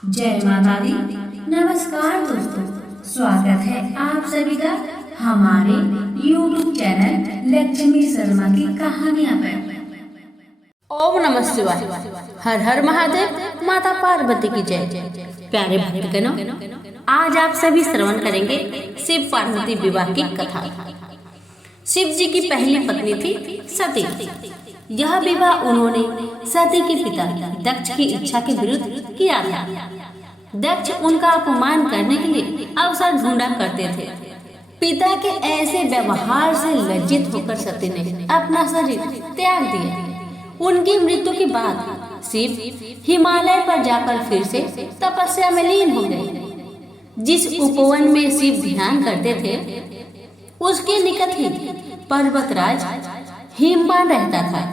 जय माता दी। नमस्कार दोस्तों, स्वागत है आप सभी का हमारे YouTube चैनल लक्ष्मी शर्मा की कहानियां पर। ओम नमः शिवाय। हर हर महादेव। माता पार्वती की जय। प्यारे भक्तगणों, आज आप सभी श्रवण करेंगे शिव पार्वती विवाह की कथा। शिव जी की पहली पत्नी थी सती। यह विवाह उन्होंने सती के पिता दक्ष की इच्छा के विरुद्ध किया था। दक्ष उनका अपमान करने के लिए अवसर ढूंढा करते थे। पिता के ऐसे व्यवहार से लज्जित होकर सती ने अपना शरीर त्याग दिया। उनकी मृत्यु के बाद शिव हिमालय पर जाकर फिर से तपस्या में लीन हो गए। जिस उपवन में शिव ध्यान करते थे उसके निकट ही पर्वतराज हिमवान रहता था।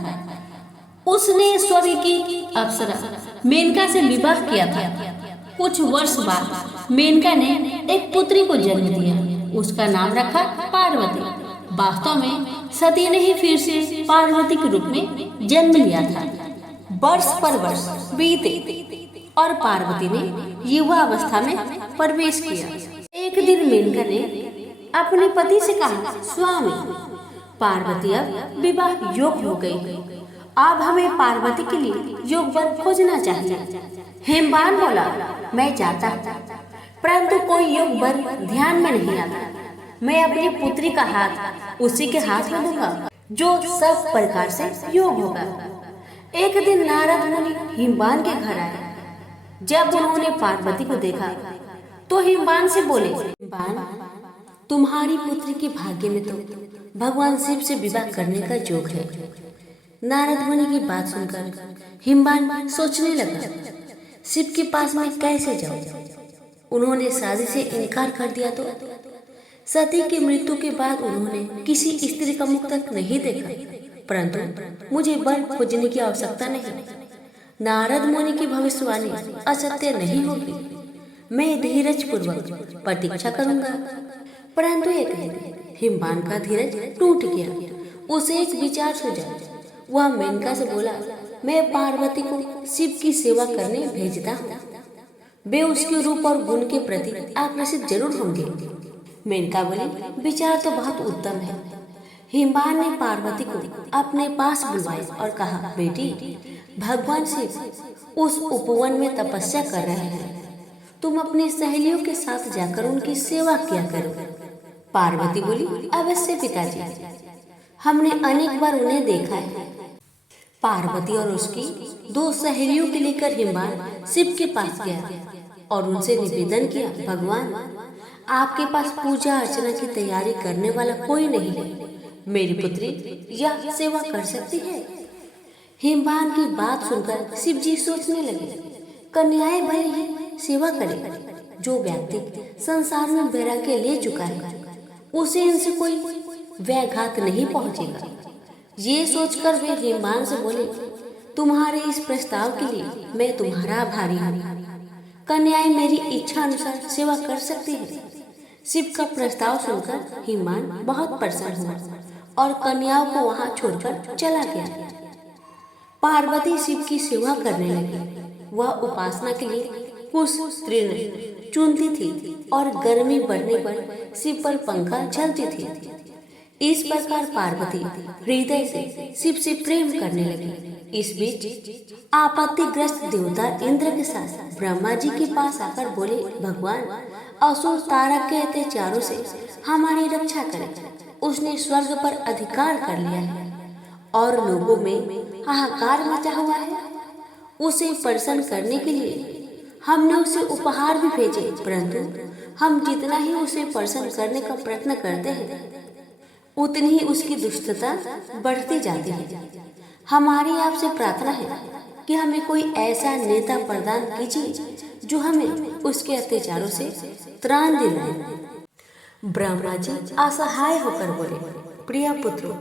उसने स्वर्ग की अप्सरा मेनका से विवाह किया था। कुछ वर्ष बाद मेनका ने एक पुत्री को जन्म दिया। उसका नाम रखा पार्वती। वास्तव में सती ने ही फिर से पार्वती के रूप में जन्म लिया था। वर्ष पर वर्ष बीते और पार्वती ने युवा अवस्था में प्रवेश किया। एक दिन मेनका ने अपने पति से कहा, स्वामी, पार्वती अब विवाह योग्य हो गई। अब हमें पार्वती के लिए योग्य वर खोजना चाहिए। हिमवान बोला, मैं चाहता परंतु कोई योग्य वर ध्यान में नहीं आता। मैं अपनी पुत्री का हाथ उसी के हाथ में दूंगा जो सब प्रकार से योग्य होगा। एक दिन नारद मुनि हिमवान के घर आए। जब उन्होंने पार्वती को देखा तो हिमवान से बोले, हिमवान, तुम्हारी पुत्री के भाग्य में तो भगवान शिव से विवाह करने का योग है। नारद मुनि की बात सुनकर हिमवान सोचने लगा, शिव के पास मैं कैसे जाऊं? उन्होंने शादी से इनकार कर दिया तो? सती की मृत्यु के बाद उन्होंने किसी स्त्री का मुख तक नहीं देखा, परंतु मुझे वर खोजने की आवश्यकता नहीं। नारद मुनि की भविष्यवाणी असत्य नहीं होगी। मैं धीरज पूर्वक प्रतीक्षा करूंगा। परंतु एक हिमवान का धीरज टूट गया। उसे एक विचार सूझा। वह मेनका से बोला, मैं पार्वती को शिव की सेवा करने भेजता हूँ। वे उसके रूप और गुण के प्रति आकर्षित जरूर होंगे। मेनका बोली, विचार तो बहुत उत्तम है। हिमवान ने पार्वती को अपने पास बुलवाया और कहा, बेटी, भगवान शिव उस उपवन में तपस्या कर रहे हैं। तुम अपनी सहेलियों के साथ जाकर उनकी सेवा किया करो। पार्वती बोली, अवश्य पिताजी, हमने अनेक बार उन्हें देखा है। पार्वती और उसकी दो सहेलियों के लेकर हिमवान शिव के पास गया और उनसे निवेदन किया, भगवान, आपके पास पूजा अर्चना की तैयारी करने वाला कोई नहीं है। मेरी पुत्री यह सेवा कर सकती है। हिमवान की बात सुनकर शिव जी सोचने लगे, कन्याएं भले ही सेवा करे। जो व्यक्ति संसार में वैराग्य ले चुका है उसे इनसे कोई व्याघात नहीं पहुंचेगा। ये सोचकर वे हिमवान से बोले, तुम्हारे इस प्रस्ताव के लिए मैं तुम्हारा आभारी हूँ। कन्याएं मेरी इच्छा अनुसार सेवा कर सकती है। शिव का प्रस्ताव सुनकर हिमवान बहुत प्रसन्न हुआ और कन्याओं को वहां छोड़कर चला गया। पार्वती शिव की सेवा करने लगी। वह उपासना के लिए कुछ तृण चुनती थी और गर्मी बढ़ने पर शिव पर पंखा झलती थी। इस प्रकार पार्वती हृदय से शिव से प्रेम करने लगी। इस बीच आपत्तिग्रस्त देवता इंद्र के साथ ब्रह्मा जी के पास आकर बोले, भगवान, असुर तारक के अत्याचारों से हमारी रक्षा करें। उसने स्वर्ग पर अधिकार कर लिया है और लोगों में हाहाकार मचा हुआ है। उसे प्रसन्न करने के लिए हमने उसे उपहार भी भेजे, परंतु हम जितना ही उसे प्रसन्न करने का प्रयत्न करते हैं उतनी ही उसकी दुष्टता बढ़ती जाती है। हमारी आपसे प्रार्थना है कि हमें कोई ऐसा नेता प्रदान कीजिए जो हमें उसके अत्याचारों से त्राण दिलाए। ब्रह्मा जी असहाय होकर बोले, प्रिय पुत्रों,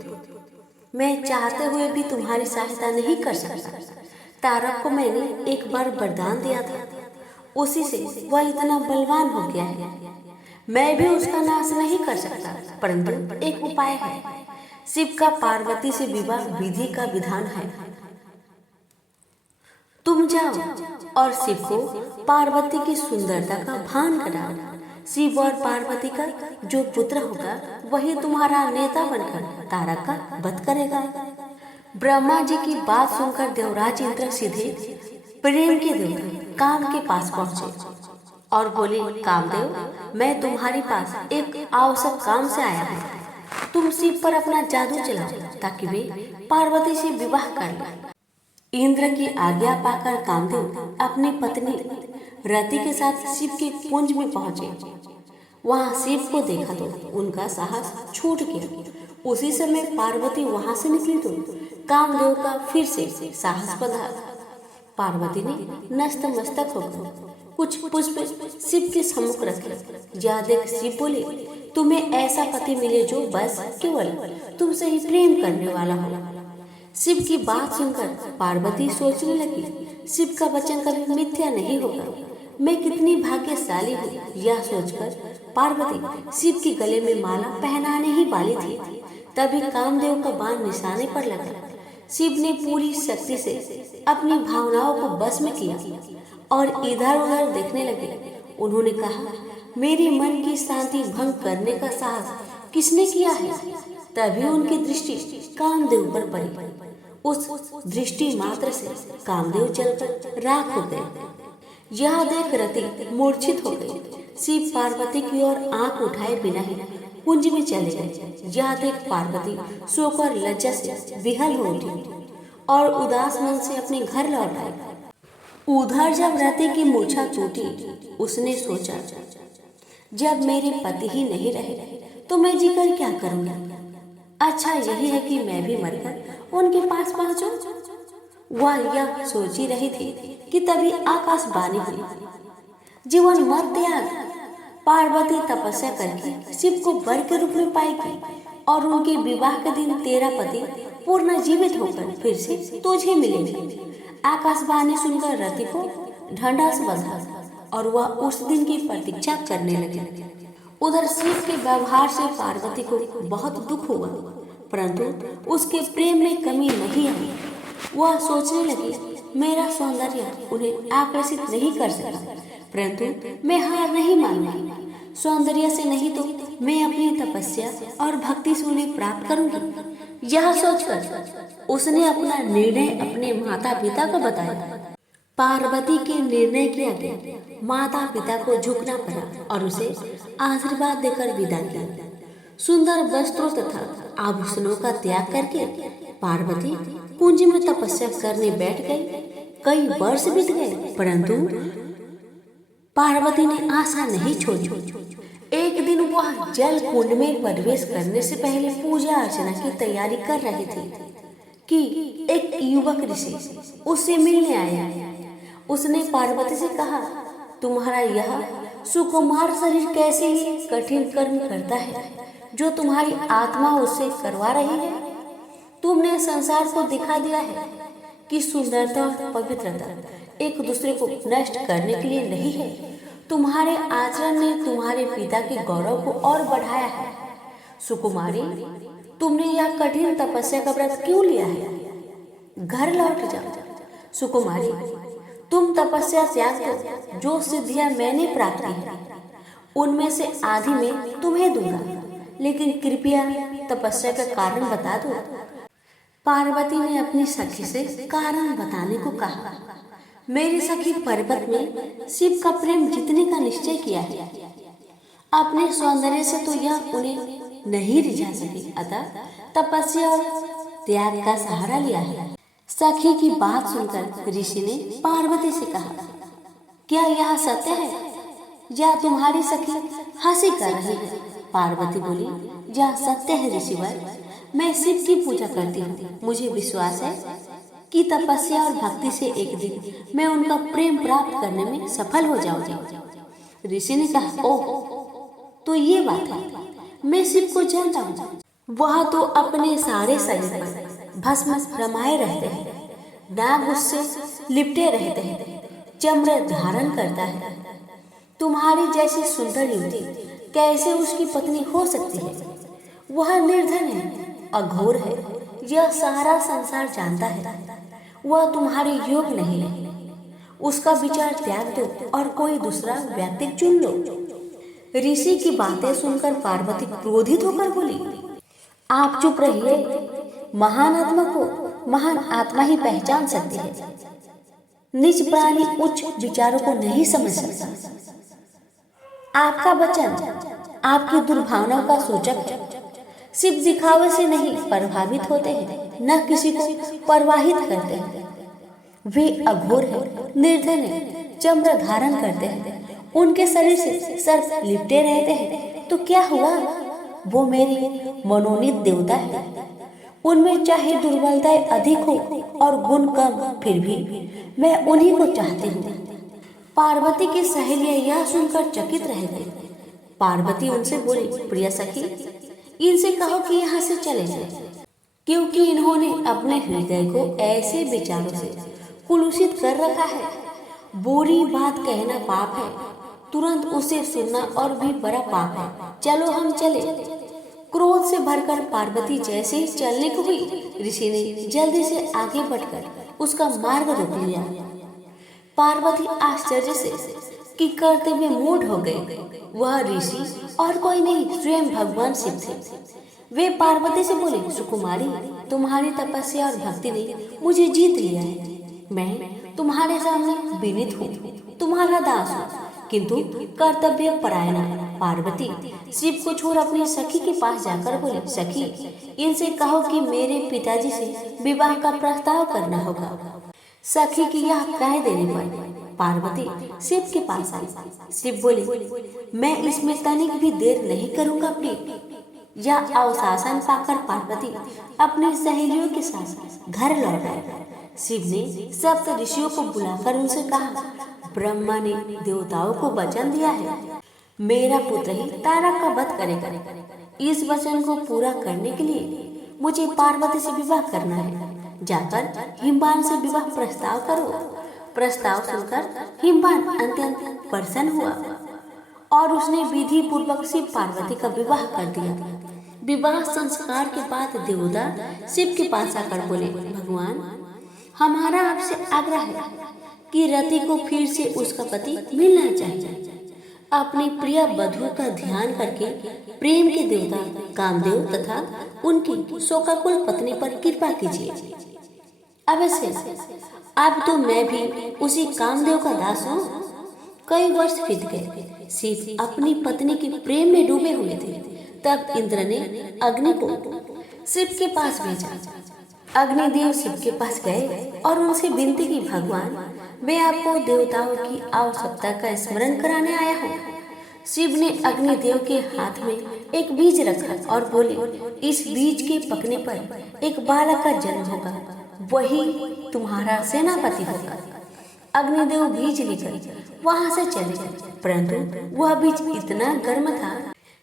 मैं चाहते हुए भी तुम्हारी सहायता नहीं कर सकता। तारक को मैंने एक बार वरदान दिया था, उसी से वह इतना बलवान हो गया है। मैं भी उसका नाश नहीं कर सकता, परंतु एक उपाय है। शिव का पार्वती से विवाह विधि का विधान है। तुम जाओ और शिव को पार्वती की सुंदरता का भान कराओ। शिव और पार्वती का जो पुत्र होगा वही तुम्हारा नेता बनकर तारक का वध करेगा। ब्रह्मा जी की बात सुनकर देवराज इंद्र सीधे प्रेम के देवता काम के पास पहुंचे और बोले, कामदेव, मैं तुम्हारे पास एक आवश्यक काम से आया हूँ। तुम शिव पर अपना जादू चलाओ ताकि वे पार्वती से विवाह कर लें। इंद्र की आज्ञा पाकर कामदेव अपनी पत्नी रति के साथ शिव के कुंज में पहुंचे। वहां शिव को देखा तो उनका साहस छूट गया। उसी समय पार्वती वहां से निकली तो कामदेव का फिर से साहस बढ़ा। पार्वती ने नतमस्तक होकर कुछ पुष्प शिव के सम्मुख रखे। यह देख शिव बोले, तुम्हें ऐसा पति मिले जो बस केवल तुमसे ही प्रेम करने वाला हो। शिव की बात सुनकर पार्वती सोचने लगी, शिव का वचन कभी मिथ्या नहीं होगा। मैं कितनी भाग्यशाली हूँ। यह सोचकर पार्वती शिव के गले में माला पहनाने ही वाली थी, तभी कामदेव का बाण निशाने पर लगा। शिव ने पूरी शक्ति से अपनी भावनाओं को बस में किया और इधर उधर देखने लगे। उन्होंने कहा, मेरी मन की शांति भंग करने का साहस किसने किया है? तभी उनकी दृष्टि कामदेव पर पड़ी। उस दृष्टि मात्र से कामदेव जलकर राख हो गए। यह देख रति मूर्छित हो गई। शिव पार्वती की ओर आंख उठाए बिना ही कुंज में चले गए। यह देख पार्वती सोकर लज्जा से विहल हो उठी और उदास मन से अपने घर लौट आई। उधर जब रति की मूर्छा टूटी, उसने सोचा, जब मेरे पति ही नहीं रहे तो मैं जीकर क्या करूंगा? अच्छा यही है कि मैं भी मरकर उनके पास पहुंचूं। वह यह सोच ही रही थी कि तभी आकाशवाणी हुई, जीवन मत त्याग। पार्वती तपस्या करके शिव को वर के रूप में पाएगी और उनके विवाह के दिन तेरा पति पूर्ण जीवित होकर फिर से तुझे मिलेंगे। आकाशवाणी सुनकर रति को ढंढास बंधा और वह उस दिन की प्रतीक्षा करने लगी। उधर शिव के व्यवहार से पार्वती को बहुत दुख हुआ, परंतु उसके प्रेम में कमी नहीं आई। वह सोचने लगी, मेरा सौंदर्य उन्हें आकर्षित नहीं कर सका, परंतु मैं हार नहीं मानूंगी। सौंदर्य से नहीं तो मैं अपनी तपस्या और भक्ति से उन्हें प्राप्त करूंगी। यह सोचकर उसने अपना निर्णय अपने माता पिता को बताया। पार्वती के निर्णय के आगे माता पिता को झुकना पड़ा और उसे आशीर्वाद देकर विदा किया। सुंदर वस्त्रों तथा आभूषणों का त्याग करके पार्वती कुंज में तपस्या करने बैठ गई। कई वर्ष बीत गए, परंतु पार्वती ने आशा नहीं छोड़ी। एक दिन वह जल कुंड में प्रवेश करने से पहले पूजा अर्चना की तैयारी कर रही थी कि एक युवक ऋषि उससे मिलने आया। उसने पार्वती से कहा, तुम्हारा यह सुकुमार शरीर कैसे ही कठिन कर्म करता है जो तुम्हारी आत्मा उससे करवा रही है। तुमने संसार को दिखा दिया है कि सुंदरता और पवित्रता एक दूसरे को नष्ट करने के लिए नहीं है। तुम्हारे आचरण ने तुम्हारे पिता के गौरव को और बढ़ाया है। सुकुमारी, तुमने यह कठिन तपस्या का व्रत क्यों लिया है? घर लौट जाओ। सुकुमारी, तुम तपस्या त्याग दो। जो सिद्धियां मैंने प्राप्त की है उनमें से आधी मैं तुम्हें दूंगा, लेकिन कृपया तपस्या का कारण बता दो। पार्वती ने अपनी सखी से कारण बताने को कहा। मेरी सखी पर्वत में शिव का प्रेम जीतने का निश्चय किया है। अपने सौंदर्य से तो यह उन्हें नहीं रिझा सकी, अतः तपस्या और त्याग का सहारा लिया है। सखी की बात सुनकर ऋषि ने पार्वती से कहा, क्या यह सत्य है या तुम्हारी सखी हंसी कर रही है? पार्वती बोली, यह सत्य है ऋषिवर। मैं शिव की पूजा करती हूँ। मुझे विश्वास है कि तपस्या और भक्ति से एक दिन मैं उनका प्रेम प्राप्त करने में सफल हो जाऊंगी। ऋषि ने कहा, ओह, तो ये बात है। मैं शिव को जानता हूँ। वह तो अपने सारे शरीर पर भस्म रमाए रहते हैं, नाग उससे लिपटे रहते हैं, चम्र धारण करता है। तुम्हारी जैसी सुंदर युवती कैसे उसकी पत्नी हो सकती है? वह निर्धन है, अघोर है, यह सारा संसार जानता है। वह तुम्हारे योग नहीं है। उसका विचार त्याग दो और कोई दूसरा व्यक्ति चुन लो। ऋषि की बातें सुनकर पार्वती क्रोधित होकर बोली, आप चुप रहिए। महान आत्मा को महान आत्मा ही पहचान सकती है। नीच प्राणी उच्च विचारों को नहीं समझ सकता। आपका वचन आपकी दुर्भावनाओं का सूचक है। सिर्फ दिखावे से नहीं प्रभावित होते हैं, न किसी को प्रवाहित करते हैं। वे अघोर है, निर्धन है, चम्र धारण करते हैं, उनके शरीर से सर्प लिपटे रहते हैं। तो क्या हुआ, वो मेरी मनोनीत देवता है। उनमें चाहे दुर्बलताएं अधिक हो और गुण कम, फिर भी मैं उन्हीं को चाहती हूँ। पार्वती की सहेलियां यह सुनकर चकित रह गई। पार्वती उनसे बोली, प्रिय सखी, इनसे कहो कि यहाँ से चले जाएं, क्योंकि इन्होंने अपने हृदय को ऐसे विचारों से कुलुषित कर रखा है। बुरी बात कहना पाप है, तुरंत उसे सुनना और भी बड़ा पाप है। चलो हम चले। क्रोध से भरकर पार्वती जैसे ही चलने को हुई, ऋषि ने जल्दी से आगे बढ़कर उसका मार्ग रोक लिया। पार्वती आश्चर्य से कि करते हुए मूड हो गए। वह ऋषि और कोई नहीं, स्वयं भगवान शिव थे। वे पार्वती से बोले, सुकुमारी, तुम्हारी तपस्या और भक्ति ने मुझे जीत लिया है। मैं तुम्हारे सामने विनीत हूँ, तुम्हारा दास हूँ, किंतु कर्तव्य परायण। पार्वती शिव को छोड़ अपनी सखी के पास जाकर बोले, सखी, इनसे कहो कि मेरे पिताजी से विवाह का प्रस्ताव करना होगा। सखी की यह कह देने पर पार्वती शिव के पास आई। शिव बोले, मैं इसमें तनिक भी देर नहीं करूंगा प्रिय। यह अवशासन पाकर पार्वती अपनी सहेलियों के साथ घर लौट आए। शिव ने सप्त ऋषियों को बुलाकर उनसे कहा, ब्रह्मा ने देवताओं को वचन दिया है, मेरा पुत्र ही तारा का वध करेगा। इस वचन को पूरा करने के लिए मुझे पार्वती से विवाह करना है। जाकर हिमवान से विवाह प्रस्ताव करो। प्रस्ताव सुनकर हिमवान अत्यंत प्रसन्न हुआ और उसने विधि पूर्वक शिव पार्वती का विवाह कर दिया। विवाह संस्कार के बाद देवता शिव के पास आकर बोले, भगवान, हमारा आपसे आग्रह है कि रति को फिर से उसका पति मिलना चाहिए। अपनी प्रिय वधू का ध्यान करके प्रेम के देवता कामदेव तथा उनकी शोकाकुल पत्नी पर कृपा कीजिए। अवश्य, अब तो मैं भी उसी कामदेव का दास हूँ। कई वर्ष बीत गए। शिव अपनी पत्नी के प्रेम में डूबे हुए थे। तब इंद्र ने अग्नि को शिव के पास भेजा। अग्निदेव शिव के पास गए और उनसे विनती की, भगवान, मैं आपको देवताओं की आवश्यकता का स्मरण कराने आया हूँ। शिव ने अग्निदेव के हाथ में एक बीज रखा और बोले, इस बीज के पकने पर एक बालक का जन्म होगा, वही तुम्हारा सेनापति होगा। अग्निदेव बीज लेकर वहां से चले गए, परंतु वह बीज इतना गर्म था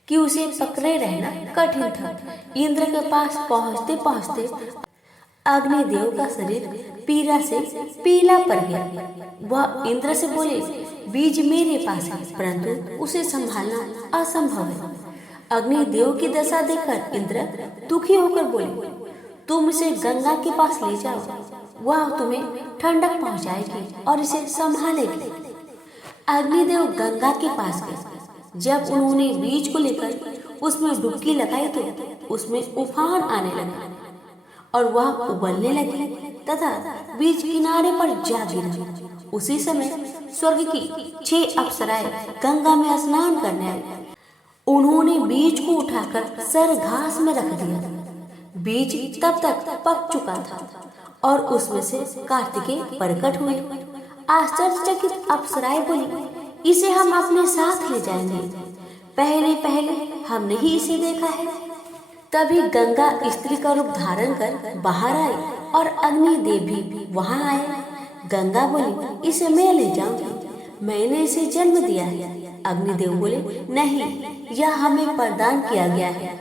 कि उसे पकड़े रहना कठिन था। इंद्र के पास पहुँचते पहुँचते अग्निदेव का शरीर पीला से पीला पड़ गया। वह इंद्र से बोले, बीज मेरे पास है, परंतु उसे संभालना असंभव है। अग्निदेव की दशा देखकर इंद्र दुखी होकर बोले, तुम इसे गंगा के पास ले जाओ, वह तुम्हें ठंडक पहुंचाएगी और इसे संभालेगी। अग्निदेव गंगा के पास गए। जब उन्होंने बीज को लेकर उसमें डुबकी लगाई तो उसमें उफान आने लगा और वह उबलने लगी तथा बीज किनारे पर जा गिरा। उसी समय स्वर्ग की 6 अप्सराएं गंगा में स्नान करने आई। उन्होंने बीज को उठाकर सर घास में रख दिया। बीज तब तक पक चुका था और उसमें से कार्तिकेय प्रकट हुए। आश्चर्यचकित अप्सराएं बोली, इसे हम अपने साथ ले जाएंगे। पहले पहले हमने ही इसे देखा है। तभी गंगा स्त्री का रूप धारण कर बाहर आई और अग्निदेव भी वहां आए। गंगा बोली, इसे मैं ले जाऊंगी, मैंने इसे जन्म दिया है। अग्निदेव बोले, नहीं, यह हमें प्रदान किया गया है।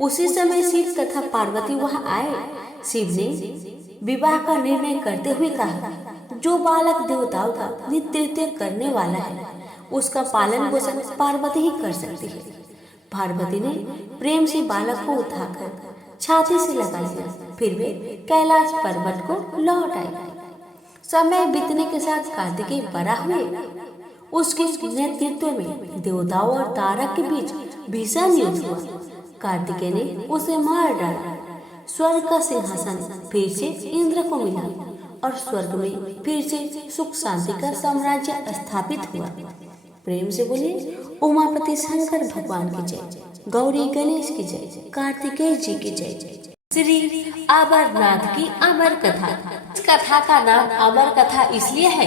उसी समय शिव तथा पार्वती वहां आए। शिव ने विवाह का निर्णय करते हुए कहा, जो बालक देवताओं का नेतृत्व करने वाला है उसका पालन पोषण पार्वती ही कर सकती है। पार्वती ने प्रेम से बालक को उठाकर छाती से लगा लिया। फिर वे कैलाश पर्वत को लौट आए। समय बीतने के साथ कार्तिकेय बड़ा हुए। उसके नेतृत्व में देवताओं और तारक के बीच भीषण युद्ध हुआ। कार्तिकेय ने उसे मार डाला। स्वर्ग का सिंहासन फिर से इंद्र को मिला और स्वर्ग में फिर से सुख शांति का साम्राज्य स्थापित हुआ। प्रेम से बोलिए उमापति शंकर भगवान की जय, गौरी गणेश की जय, कार्तिकेय जी की जय। श्री अमरनाथ की अमर कथा। इस कथा का नाम अमर कथा इसलिए है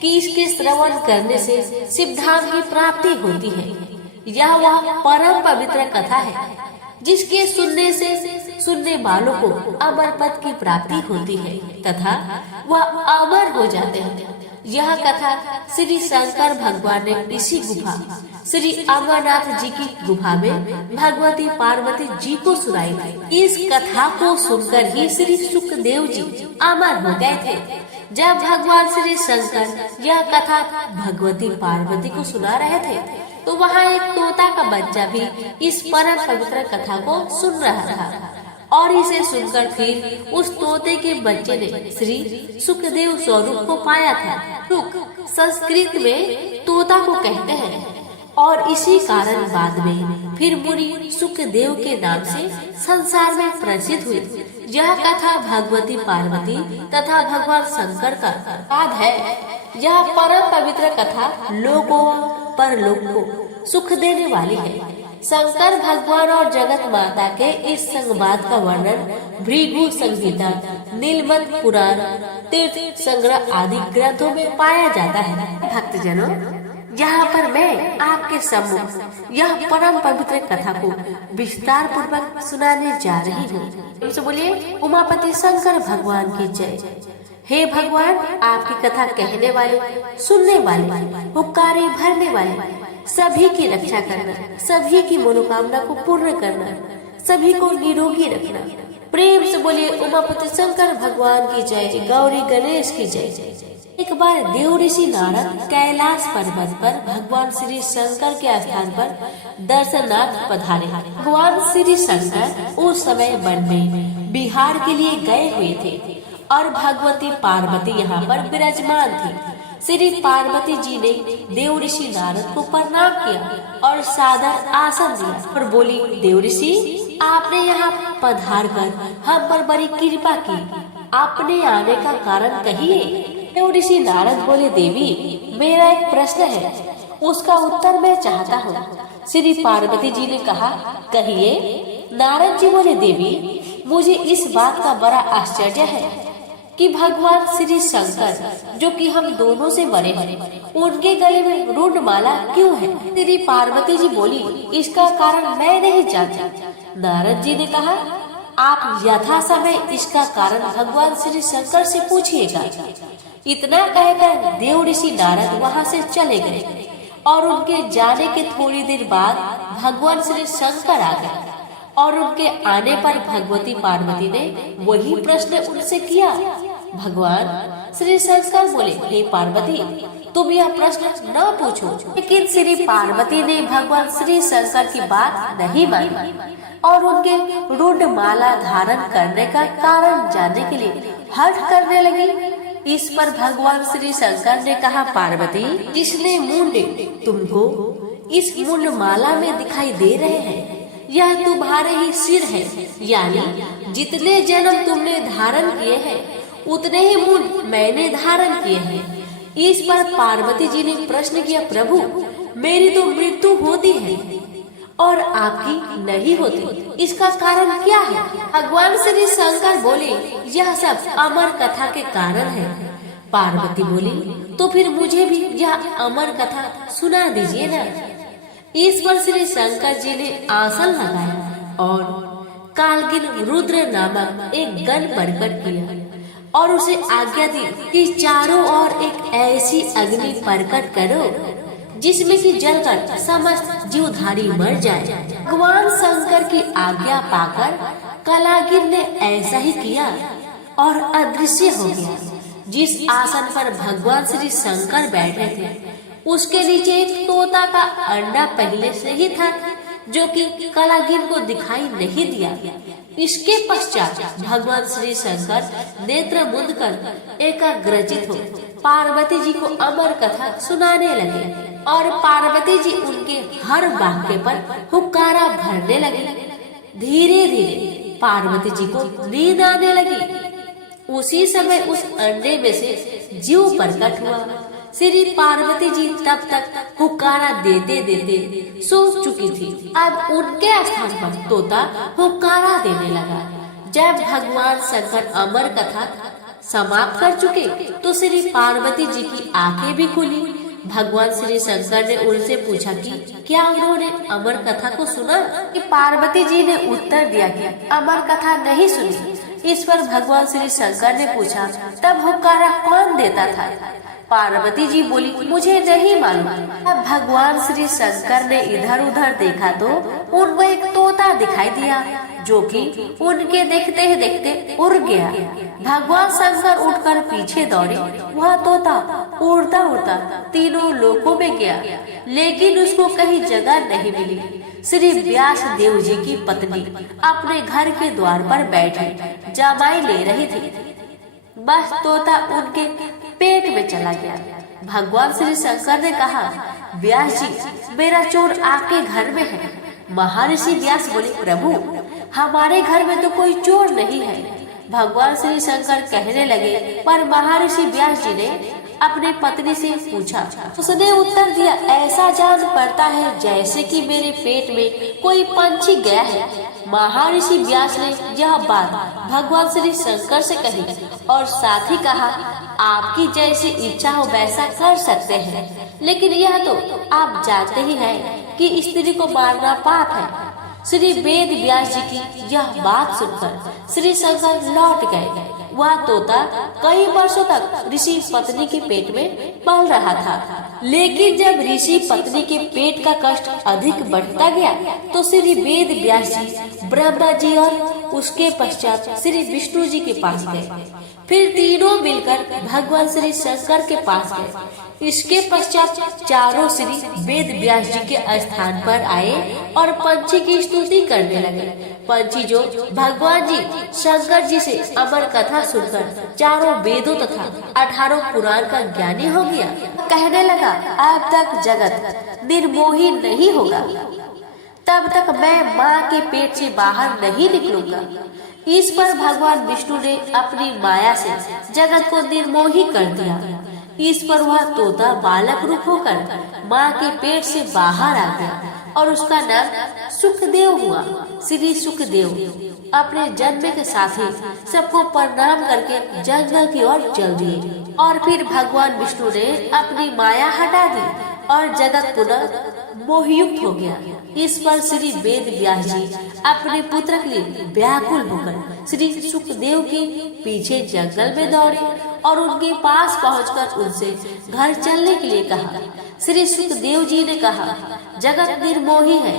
कि इसके श्रवण करने से सिद्धांत की प्राप्ति होती है। यह वह परम पवित्र कथा है जिसके सुनने से सुनने वालों को अमर पद की प्राप्ति होती है तथा वह अमर हो जाते हैं। यह कथा श्री शंकर भगवान ने इसी गुफा श्री अमरनाथ जी की गुफा में भगवती पार्वती जी को सुनाई थी। इस कथा को सुनकर ही श्री सुखदेव जी अमर हो गए थे। जब भगवान श्री शंकर यह कथा भगवती पार्वती को सुना रहे थे तो वहाँ एक तोता का बच्चा भी इस परम पवित्र कथा को सुन रहा था और इसे सुनकर फिर उस तोते के बच्चे ने श्री सुखदेव स्वरूप को पाया था। सुख संस्कृत में तोता को कहते हैं और इसी कारण बाद में फिर मुनि सुखदेव के नाम से संसार में प्रसिद्ध हुई। यह कथा भगवती पार्वती तथा भगवान शंकर का याद है। यह परम पवित्र कथा लोगों परलोक को सुख देने वाली है। शंकर भगवान और जगत माता के इस संवाद का वर्णन भृगु संहिता, नीलमत पुराण, तीर्थ संग्रह आदि ग्रंथों में पाया जाता है। भक्तजनों, यहाँ पर मैं आपके सम्मुख यह परम पवित्र कथा को विस्तार पूर्वक सुनाने जा रही हूँ। तो बोलिए उमापति शंकर भगवान की जय। हे भगवान, आपकी कथा कहने वाले, सुनने वाले, हुक्कारे भरने वाले, सभी की रक्षा करना, सभी की मनोकामना को पूर्ण करना, सभी को निरोगी रखना। प्रेम से बोलिए उमापति शंकर भगवान की जय, गौरी गणेश की जय। एक बार देव ऋषि नारद कैलाश पर्वत पर भगवान श्री शंकर के स्थान पर दर्शनार्थ पधारे। भगवान श्री शंकर उस समय वन में विहार के लिए गए हुए थे और भगवती पार्वती यहाँ पर विराजमान थी। श्री पार्वती जी ने देव ऋषि नारद को प्रणाम किया और सादर आसन दिया और बोली, देव ऋषि, आपने यहाँ पधार कर हम पर बड़ी कृपा की, आपने आने का कारण कहिए। देव ऋषि नारद बोले, देवी, मेरा एक प्रश्न है, उसका उत्तर मैं चाहता हूँ। श्री पार्वती जी ने कहा, कहिए। नारद जी बोले, देवी, मुझे इस बात का बड़ा आश्चर्य है कि भगवान श्री शंकर, जो कि हम दोनों से बड़े हैं, उनके गले में रुंड माला क्यों है? श्री पार्वती जी बोली, इसका कारण मैं नहीं जानती। नारद जी ने कहा, आप यथा समय इसका कारण भगवान श्री शंकर से पूछिएगा। इतना कहकर देव ऋषि नारद वहाँ से चले गए और उनके जाने के थोड़ी देर बाद भगवान श्री शंकर आ गए और उनके आने पर भगवती पार्वती ने वही प्रश्न उनसे किया। भगवान श्री शंकर बोले, हे पार्वती, तुम यह प्रश्न न पूछो। लेकिन श्री पार्वती ने भगवान श्री शंकर की बात नहीं मानी और उनके रुंड माला धारण करने का कारण जानने के लिए हठ करने लगी। इस पर भगवान श्री शंकर ने कहा, पार्वती, जिसने मुंड तुमको इस मुंड माला में दिखाई दे रहे हैं, यह तुम्हारे ही सिर है, यानी जितने जन्म तुमने धारण किए हैं उतने ही मुंड मैंने धारण किए हैं। इस पर पार्वती जी ने प्रश्न किया, प्रभु, मेरी तो मृत्यु होती है और आपकी नहीं होती, इसका कारण क्या है? भगवान श्री शंकर बोले, यह सब अमर कथा के कारण है। पार्वती बोली, तो फिर मुझे भी यह अमर कथा सुना दीजिए ना। इस पर श्री शंकर जी ने आसन लगाया और कालगिन रुद्र नामक एक गण प्रकट किया और उसे आज्ञा दी कि चारों ओर एक ऐसी अग्नि प्रकट करो जिसमें कि जलकर समस्त जीवधारी मर जाए। भगवान शंकर की आज्ञा पाकर कालागिर ने ऐसा ही किया और अदृश्य हो गया। जिस आसन पर भगवान श्री शंकर बैठे थे उसके नीचे एक तोता का अंडा पहले से ही था जो कि कालागिर को दिखाई नहीं दिया। इसके पश्चात भगवान श्री शंकर नेत्र मुंद कर एकाग्रचित हो पार्वती जी को अमर कथा सुनाने लगे और पार्वती जी उनके हर वाक्य पर हुक्कारा भरने लगे। धीरे धीरे पार्वती जी को नींद आने लगी। उसी समय उस अंडे में से जीव प्रकट हुआ। श्री पार्वती जी तब तक हुक्कारा देते देते सो चुकी थी। अब उनके स्थान पर तोता हुक्कारा देने लगा। जब भगवान शंकर अमर कथा समाप्त कर चुके तो श्री पार्वती जी की आंखें भी खुली। भगवान श्री शंकर ने उनसे पूछा कि क्या उन्होंने अमर कथा को सुना? कि पार्वती जी ने उत्तर दिया कि अमर कथा नहीं सुनी। इस पर भगवान श्री शंकर ने पूछा, तब हुक्कारा कौन देता था? पार्वती जी बोली, मुझे नहीं मालूम। अब भगवान श्री शंकर ने इधर उधर देखा तो उनको एक तोता दिखाई दिया जो कि उनके देखते ही देखते उड़ गया। भगवान शंकर उठकर पीछे दौड़े। वह तोता उड़ता उड़ता तीनों लोकों में गया, लेकिन उसको कहीं जगह नहीं मिली। श्री व्यास देव जी की पत्नी अपने घर के द्वार पर बैठी जमाई ले रही थी। बस तोता उनके पेट में चला गया। भगवान श्री शंकर ने कहा, व्यास जी, मेरा चोर आपके घर में है। महर्षि व्यास बोले, प्रभु, हमारे घर में तो कोई चोर नहीं है। भगवान श्री शंकर कहने लगे, पर महर्षि व्यास जी ने अपने पत्नी से पूछा। उसने उत्तर दिया, ऐसा जान पड़ता है जैसे कि मेरे पेट में कोई पंछी गया है। महर्षि व्यास ने यह बात भगवान श्री शंकर से कही और साथ ही कहा, आपकी जैसी इच्छा हो वैसा कर सकते हैं, लेकिन यह तो आप जानते ही हैं कि स्त्री को मारना पाप है। श्री वेद व्यास जी की यह बात सुनकर श्री शंकर लौट गए। वह तोता कई वर्षों तक ऋषि पत्नी के पेट में पल रहा था, लेकिन जब ऋषि पत्नी के पेट का कष्ट अधिक बढ़ता गया तो श्री वेद व्यास जी ब्रह्मा जी और उसके पश्चात श्री विष्णु जी के पास गए। फिर तीनों मिलकर भगवान श्री शंकर के पास गए। इसके पश्चात चारों श्री वेद व्यास जी के स्थान पर आए और पंछी की स्तुति करने लगे। पंछी जो भगवान जी शंकर जी से अमर कथा सुनकर चारों वेदों तथा 18 पुराण का ज्ञानी हो गया। कहने लगा, अब तक जगत निर्मोही नहीं होगा, तब तक मैं माँ के पेट से बाहर नहीं निकलूंगा। इस पर भगवान विष्णु ने अपनी माया से जगत को निर्मोही कर दिया। इस पर वह तोता बालक रूप होकर माँ के पेट से बाहर आ गया और उसका नाम सुखदेव हुआ। श्री सुखदेव अपने जन्म के साथ ही सबको प्रणाम करके जंगल की ओर चल दिए और फिर भगवान विष्णु ने अपनी माया हटा दी और जगत पुनः मोहयुक्त हो गया। इस पर श्री वेद व्यास जी अपने पुत्र के लिए व्याकुल होकर श्री सुखदेव के पीछे जंगल में दौड़े और उनके पास पहुंचकर उनसे घर चलने के लिए कहा। श्री सुखदेव जी ने कहा, जगत निर्मोही है,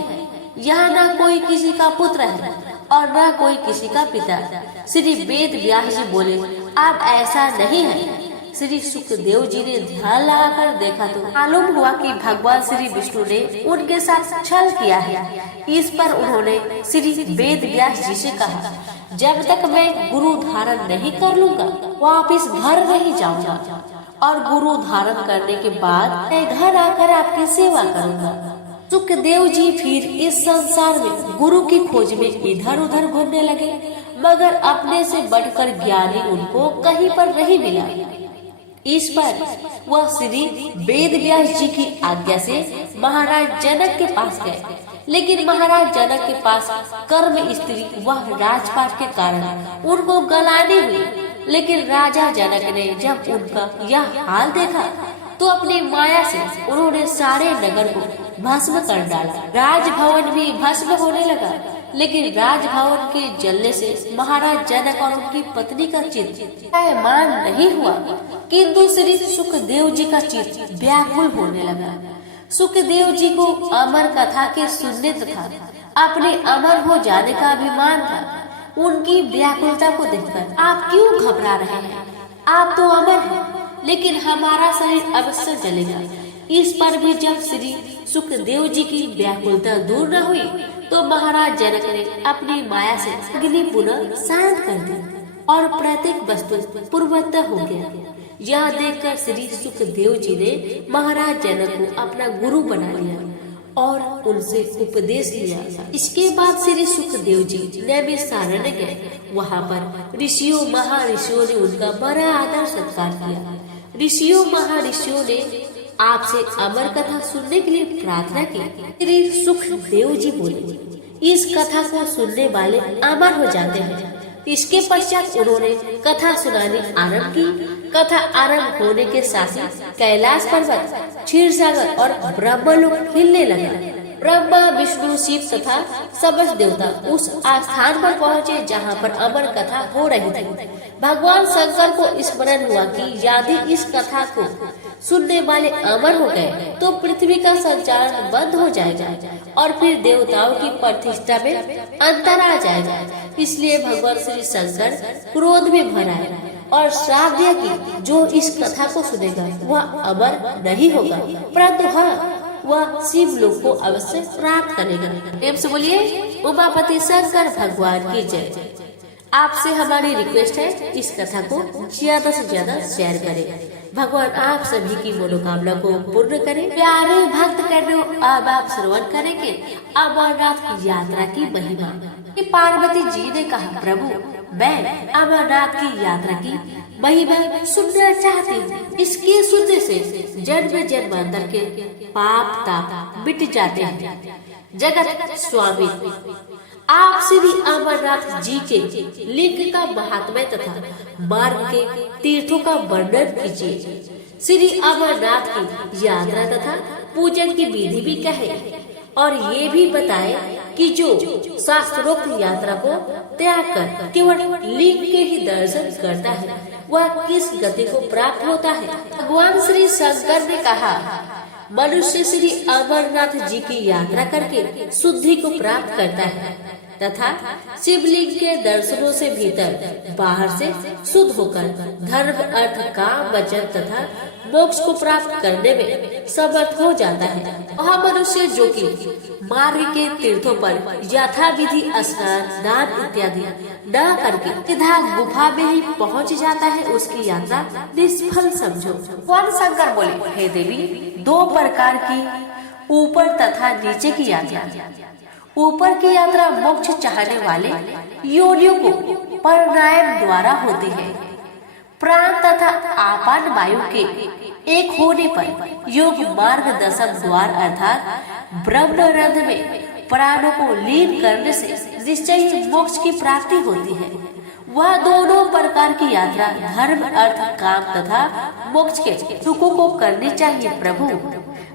यहाँ न कोई किसी का पुत्र है और न कोई किसी का पिता। श्री वेद व्यास जी बोले, अब ऐसा नहीं है। श्री सुखदेव जी ने ध्यान लगाकर देखा तो मालूम हुआ कि भगवान श्री विष्णु ने उनके साथ छल किया है। इस पर उन्होंने श्री वेद व्यास जी से कहा, जब तक मैं गुरु धारण नहीं कर लूंगा वापिस घर नहीं जाऊंगा और गुरु धारण करने के बाद मैं घर आकर आपकी सेवा करूंगा। सुखदेव जी फिर इस संसार में गुरु की खोज में इधर उधर घूमने लगे, मगर अपने से बढ़कर ज्ञानी उनको कहीं पर नहीं मिला। इस पर वह श्री वेद व्यास जी की आज्ञा से महाराज जनक के पास गए, लेकिन महाराज जनक के पास कर्म स्त्री वह राजपाट के कारण उनको गलानी हुई। लेकिन राजा जनक ने जब उनका यह हाल देखा तो अपनी माया से उन्होंने सारे नगर को भस्म कर डाला। राजभवन भी भस्म होने लगा, लेकिन राजभवन के जलने से महाराज जनक और उनकी पत्नी का चित्त मान नहीं हुआ, किंतु श्री सुखदेव जी का चित्त व्याकुल होने लगा। सुखदेव जी को अमर कथा के सुनने तथा अपने अमर हो जाने का अभिमान था। उनकी व्याकुलता को देखकर आप क्यों घबरा रहे हैं? आप तो अमर हैं, लेकिन हमारा शरीर अवश्य जलेगा। इस पर भी जब श्री सुखदेव जी की व्याकुलता दूर न हुई तो महाराज जनक ने अपनी माया से अग्नि पुनः शांत कर दी और प्रत्येक वस्तु पूर्वतः हो गया। यह देखकर श्री सुखदेव जी ने महाराज जनक को अपना गुरु बना लिया और उनसे उपदेश लिया। इसके बाद श्री सुखदेव जी नैमिषारण्य गए। वहाँ पर ऋषियों महर्षियों ने उनका बड़ा आदर सत्कार किया। ऋषियों महर्षियों ने आपसे अमर कथा सुनने के लिए प्रार्थना की। श्री सुखदेव जी बोले, इस कथा को सुनने वाले अमर हो जाते हैं। इसके पश्चात उन्होंने कथा सुनानी आरंभ की। कथा आरंभ होने के साथ ही कैलाश पर्वत, क्षीरसागर और ब्रह्मलोक हिलने लगा। ब्रह्मा, विष्णु, शिव तथा समस्त देवता उस स्थान पर पहुँचे जहाँ पर अमर कथा हो रही थी। भगवान शंकर को स्मरण हुआ कि यदि इस कथा को सुनने वाले अमर हो गए तो पृथ्वी का संचालन बंद हो जाएगा और फिर देवताओं की प्रतिष्ठा में अंतर आ जाएगा। इसलिए भगवान श्री शंकर क्रोध में भर आए और श्राप दिया कि जो इस कथा को सुनेगा वह अमर नहीं होगा, परंतु हाँ, वह शिव लोक को अवश्य प्राप्त करेगा। प्रेम से बोलिए उमापति शंकर भगवान की जय। आपसे हमारी रिक्वेस्ट है, इस कथा को ज्यादा से ज्यादा शेयर करें। भगवान आप सभी की मनोकामना को पूर्ण करें। प्यारे भक्त करो, अब आप श्रवण करेंगे अमरनाथ की यात्रा की महिमा। पार्वती जी ने कहा, प्रभु मैं अमरनाथ की यात्रा की महिमा सुनना चाहती हूँ। इसके सुनने से जन्म जन्मांतर के पाप ताप मिट जाते हैं। जगत स्वामी आप श्री अमरनाथ जी के लिंग का महात्म्य तथा मार्ग के तीर्थों का वर्णन कीजिए। श्री अमरनाथ की यात्रा तथा पूजन की विधि भी कहे और ये भी बताए कि जो शास्त्रोक्त यात्रा को त्याग कर केवल लिंग के ही दर्शन करता है वह किस गति को प्राप्त होता है। भगवान श्री शंकर ने कहा, मनुष्य श्री अमरनाथ जी की यात्रा करके शुद्धि को प्राप्त करता है तथा शिवलिंग के दर्शनों से भीतर बाहर से शुद्ध होकर धर्म, अर्थ, काम, वचन तथा मोक्ष को प्राप्त करने में समर्थ हो जाता है। वह मनुष्य जो कि मार्ग के तीर्थों पर यथा विधि स्नान, दान इत्यादि न करके सीधा गुफा में ही पहुंच जाता है, उसकी यात्रा निष्फल समझो। भगवान शंकर बोले, हे देवी, दो प्रकार की ऊपर तथा नीचे की यात्रा। ऊपर की यात्रा मोक्ष चाहने वाले योनियों को प्राणायाम द्वारा होती है। प्राण तथा आपान वायु के एक होने पर योग मार्ग दशम द्वार अर्थात ब्रह्मरंध्र में प्राणों को लीन करने से निश्चय ही मोक्ष की प्राप्ति होती है। वह दोनों प्रकार की यात्रा धर्म, अर्थ, काम तथा मोक्ष के सुखों को करनी चाहिए। प्रभु,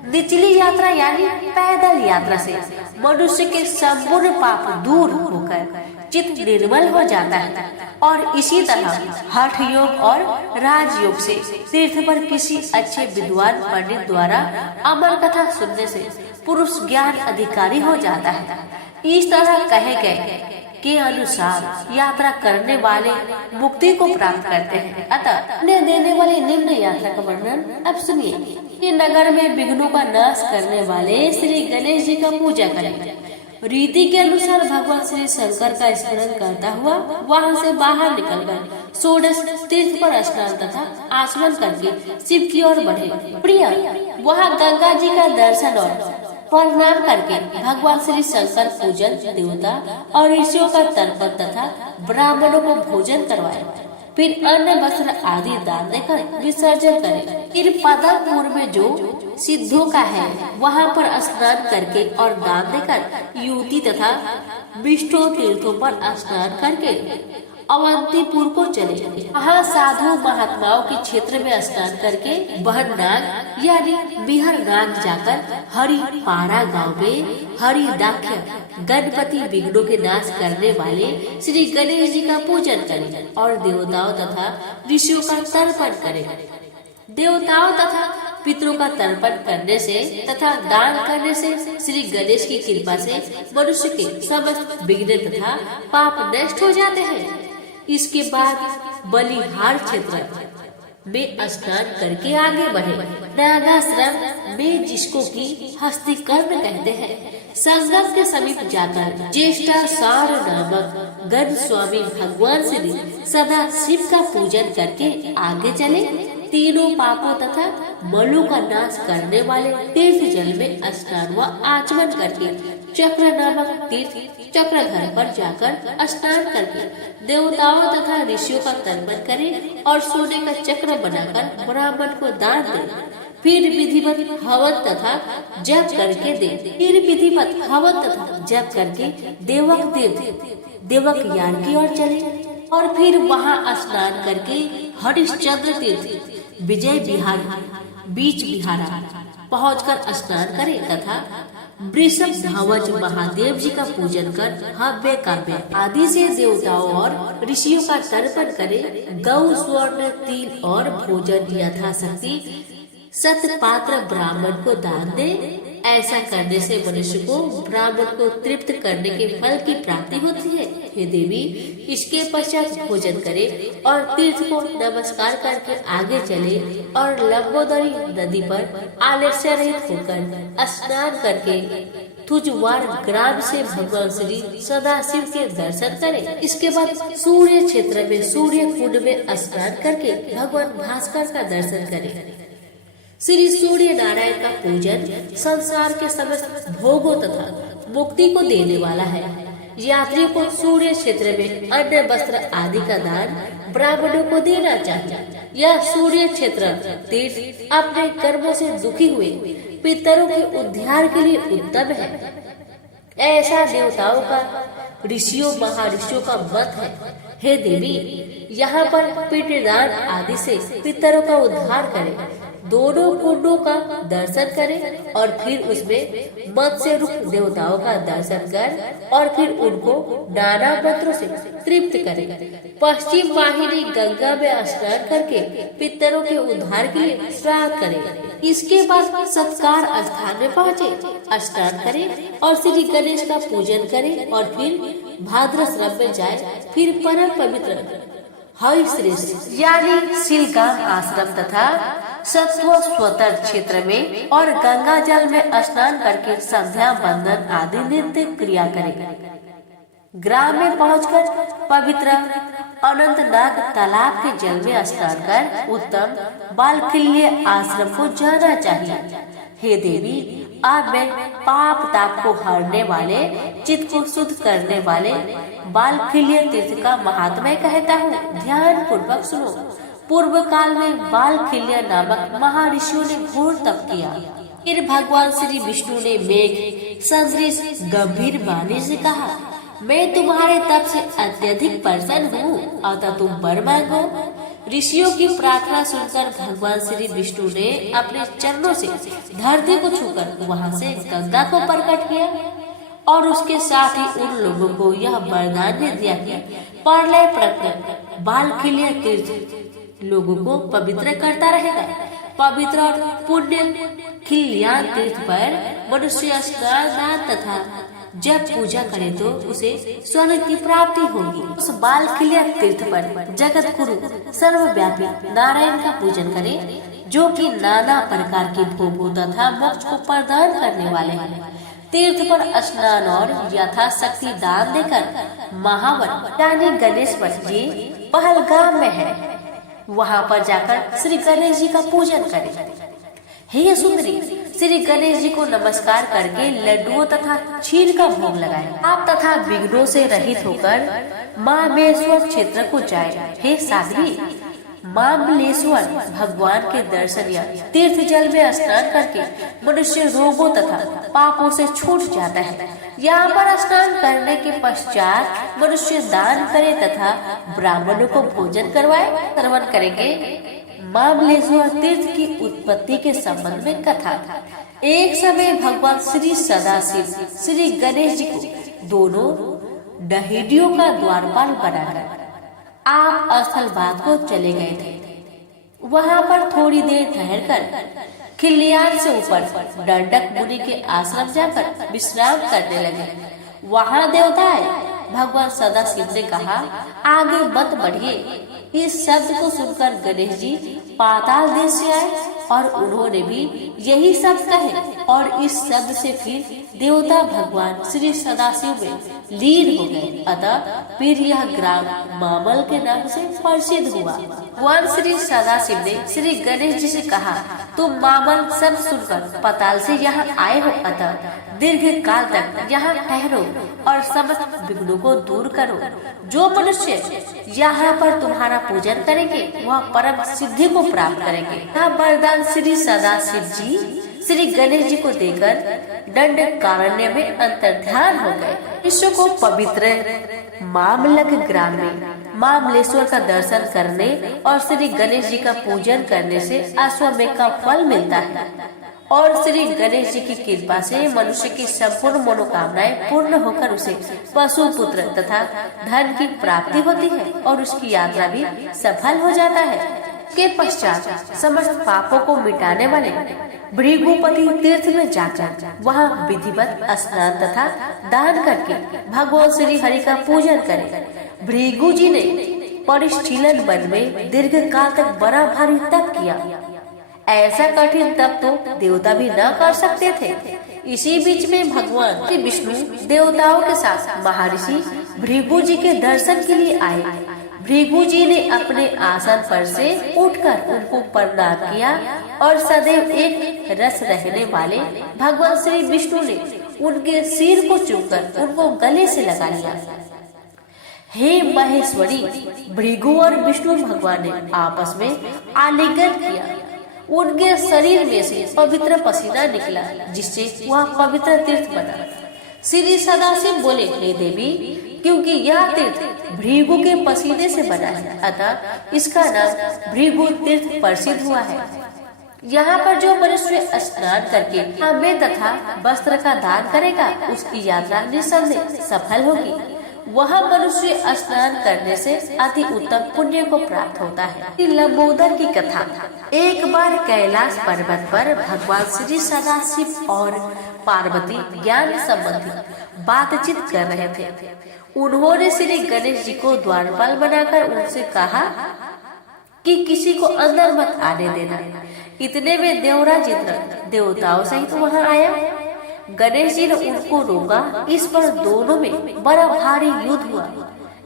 निचली यात्रा यानी पैदल यात्रा से मनुष्य के संपूर्ण पाप दूर होकर चित्त निर्मल हो जाता है और इसी तरह हठ योग और राजयोग से तीर्थ पर किसी अच्छे विद्वान पंडित द्वारा अमर कथा सुनने से पुरुष ज्ञान अधिकारी हो जाता है। इस तरह कहे गए के अनुसार यात्रा करने वाले मुक्ति को प्राप्त करते हैं। अतः पुण्य देने वाली निम्न यात्रा का वर्णन अब सुनिए। ये नगर में विघ्नों का नाश करने वाले श्री गणेश जी का पूजा करें। रीति के अनुसार भगवान श्री शंकर का स्मरण करता हुआ वहां से बाहर निकलकर षोडश तीर्थ पर स्नान तथा आचमन करके शिव की ओर बढ़े। प्रिय, वहां गंगा जी का दर्शन और प्रणाम करके भगवान श्री शंकर पूजन, देवता और ऋषियों का तर्पण तथा ब्राह्मणों को भोजन करवाए। फिर अन्न, वस्त्र आदि दान देकर विसर्जन करें। फिर पदमपुर में जो सिद्धों का है वहां पर स्नान करके और दान देकर युवती तथा विष्णु तीर्थों पर स्नान करके अवंतीपुर को चले। वहाँ साधु महात्माओं के क्षेत्र में स्नान करके बहरनाग यानी बिहारनाग जाकर हरिपाड़ा गांव में हरिदाख्य गणपति विघ्नों के नाश करने वाले श्री गणेश जी का पूजन करें और देवताओं तथा ऋषियों का तर्पण करें। देवताओं तथा पितरों का तर्पण करने से तथा दान करने से श्री गणेश की कृपा से मनुष्य के समस्त विघ्न तथा पाप नष्ट हो जाते हैं। इसके बाद बलिहार क्षेत्र में स्नान करके आगे बढ़े। नागाश्रम में जिसको की हस्तिकर्ण कहते हैं, संगम के समीप जाकर ज्येष्ठासार नामक गण स्वामी भगवान श्री सदा शिव का पूजन करके आगे चले। तीनों पापों तथा मलों का नाश करने वाले तीर्थ जल में स्नान व आचमन करके चक्र नामक तीर्थ चक्रधर पर जाकर स्नान करके देवताओं तथा ऋषियों का तर्पण करें और सोने का चक्र बनाकर ब्राह्मण को दान दें। फिर विधिवत हवन तथा जप करके दे। फिर विधिवत हवन तथा जप करके देवक तीर्थ देवक यान की ओर चले और फिर वहां स्नान करके हरिश्चंद्र तीर्थ विजय विहार बीच विहारा पहुंचकर स्नान करे तथा वृषभ ध्वज महादेव जी का पूजन कर हव्य काव्य आदि से देवताओं और ऋषियों का तर्पण करे। गौ स्वर्ण तिल और भोजन यथाशक्ति सतपात्र ब्राह्मण को दान दे। ऐसा करने से मनुष्य को ब्राह्मण को तृप्त करने के फल की प्राप्ति होती है। हे देवी, इसके पश्चात भोजन करे और तीर्थ को नमस्कार करके आगे चले और लंबोदरी नदी पर आलस्य रहित होकर स्नान करके तुजवार ग्राम से भगवान श्री सदाशिव के दर्शन करें। इसके बाद सूर्य क्षेत्र में सूर्य कुंड में स्नान करके भगवान भास्कर का दर्शन करें। श्री सूर्य नारायण का पूजन संसार के समस्त भोगों तथा मुक्ति को देने वाला है। यात्रियों को सूर्य क्षेत्र में अन्न वस्त्र आदि का दान ब्राह्मणों को देना चाहिए। यह सूर्य क्षेत्र तीर्थ अपने कर्मों से दुखी हुए पितरों के उद्धार के लिए उत्तम है। ऐसा देवताओं का ऋषियों महर्षियों का मत है। हे देवी, यहाँ पर पिंडदान आदि से पितरों का उद्धार करें। दोनों कुंडों का दर्शन करें और फिर उसमें मत्स्य रूप देवताओं का दर्शन कर और फिर उनको नाना मंत्रों से तृप्त करें। पश्चिम वाहिनी गंगा में स्नान करके पितरों के उद्धार के लिए श्राद्ध करें। इसके बाद सत्कार स्थान में पहुँचे, स्नान करें और श्री गणेश का पूजन करें और फिर भाद्रश्रम में जाए। फिर परम पवित्र हरिश्रेष्ठ यानी शिलगाम आश्रम तथा सत्व स्वतर क्षेत्र में और गंगा जल में स्नान करके संध्या बंदन आदि नित्य क्रिया करें। ग्राम में पहुंचकर पवित्र अनंतनाग तालाब के जल में स्नान कर उत्तम बालखिल्य आश्रम को जाना चाहिए। हे देवी, अब मैं पाप ताप को हरने वाले, चित्त को शुद्ध करने वाले बालखिल्य तीर्थ का महात्म्य कहता हूँ। ध्यान पूर्वक सुनो। पूर्व काल में बालखिल्य नामक महर्षियों ने घोर तप किया। फिर भगवान श्री विष्णु ने मेघ सदृश गंभीर वाणी से कहा, मैं तुम्हारे तप से अत्यधिक प्रसन्न हूँ, अतः तुम वर मांगो। ऋषियों की प्रार्थना सुनकर भगवान श्री विष्णु ने अपने चरणों से धरती को छूकर वहां से गंगा को प्रकट किया और उसके साथ ही उन लोगों को यह वरदान दे दिया कि प्रलय प्रकट बालखिल्य तीर्थ लोगों को पवित्र करता रहेगा। पवित्र और पुण्य खिल्यान तीर्थ पर मनुष्य स्नान तथा जब पूजा करे तो उसे स्वर्ग की प्राप्ति होगी। उस बालखिल्य तीर्थ पर जगत गुरु सर्वव्यापी नारायण का पूजन करे, जो कि नाना प्रकार के भोगों तथा मोक्ष को प्रदान करने वाले हैं। तीर्थ पर स्नान और यथाशक्ति दान देकर महावन यानी गणेश्वर जी पहलगाम में है, वहाँ पर जाकर श्री गणेश जी का पूजन करें। हे सुंदरी, श्री गणेश जी को नमस्कार करके लड्डुओं तथा क्षीर का भोग लगाएं। आप तथा विघ्नों से रहित होकर महाबलेश्वर क्षेत्र को जाए। हे साध्वी, महाबलेश्वर भगवान के दर्शन या तीर्थ जल में स्नान करके मनुष्य रोगों तथा पापों से छूट जाता है। यहाँ पर स्नान करने के पश्चात मनुष्य दान करे तथा ब्राह्मणों को भोजन करवाए। श्रवण करेंगे महाबलेश्वर तीर्थ की उत्पत्ति के संबंध में कथा। एक समय भगवान श्री सदाशिव श्री गणेश जी को दोनों डहेडियों का द्वारपाल बनाकर आप स्थलबाद को चले गए थे। वहाँ पर थोड़ी देर ठहरकर खिल्लियान से ऊपर दंडक मुनि के आश्रम जाकर विश्राम करने लगे। वहाँ देवता आए। भगवान सदाशिव ने कहा, आगे मत बढ़िए, इस शब्द को सुनकर गणेश जी पाताल देश से आए और उन्होंने भी यही शब्द कहे और इस शब्द से फिर देवता भगवान श्री सदाशिव में लीन हो गए। अतः फिर यह ग्राम मामल के नाम से प्रसिद्ध हुआ। भगवान श्री सदाशिव ने श्री गणेश जी से कहा, तुम मामल शब्द सुनकर पाताल से यहाँ आए हो, अतः दीर्घ काल तक यहाँ ठहरो और समस्त विघ्नों को दूर करो। जो मनुष्य यहाँ पर तुम्हारा पूजन करेंगे वह परम सिद्धि को प्राप्त करेंगे। यह वरदान श्री सदाशिव जी श्री गणेश जी को देकर दंडकारण्य में अंतर्ध्यान हो गए। विश्व को पवित्र मामलक ग्राम में मामलेश्वर का दर्शन करने और श्री गणेश जी का पूजन करने से अश्वमेध का फल मिलता है और श्री गणेश जी की कृपा से मनुष्य की संपूर्ण मनोकामनाएं पूर्ण होकर उसे पशु पुत्र तथा धन की प्राप्ति होती है और उसकी यात्रा भी सफल हो जाता है। के पश्चात समस्त पापों को मिटाने वाले भृगुपति तीर्थ में जाकर वहाँ विधिवत स्नान तथा दान करके भगवान श्री हरि का पूजन करें। भृगु जी ने परिशीलन वन में दीर्घ काल तक बड़ा भारी तप किया। ऐसा कठिन तप तो देवता भी न कर सकते थे। इसी बीच में भगवान श्री विष्णु देवताओं के साथ महर्षि भृगु जी के दर्शन के लिए आए। भृगु जी ने अपने आसन पर से उठकर उनको प्रणाम किया और सदैव एक रस रहने वाले भगवान श्री विष्णु ने उनके सिर को चूमकर उनको गले से लगा लिया। हे महेश्वरी, भृगु और विष्णु भगवान ने आपस में आलिंगन किया। उनके शरीर में से पवित्र पसीना निकला जिससे वह पवित्र तीर्थ बना। श्री सदाशिव बोले, हे देवी, क्योंकि यह तीर्थ भृगु के पसीने से बना है अतः इसका नाम भृगु तीर्थ प्रसिद्ध हुआ है। यहाँ पर जो मनुष्य स्नान करके हमें तथा वस्त्र का दान करेगा उसकी यात्रा निसंदेह सफल होगी। वह मनुष्य स्नान करने से अति उत्तम पुण्य को प्राप्त होता है। लंबोदर की कथा। एक बार कैलाश पर्वत पर भगवान श्री सदाशिव और पार्वती ज्ञान संबंधी बातचीत कर रहे थे। उन्होंने श्री गणेश जी को द्वारपाल बनाकर उनसे कहा कि किसी को अंदर मत आने देना। इतने में देवराज इंद्र देवताओं सहित वहां आया। गणेश जी ने उनको रोका। इस पर दोनों में बड़ा भारी युद्ध हुआ।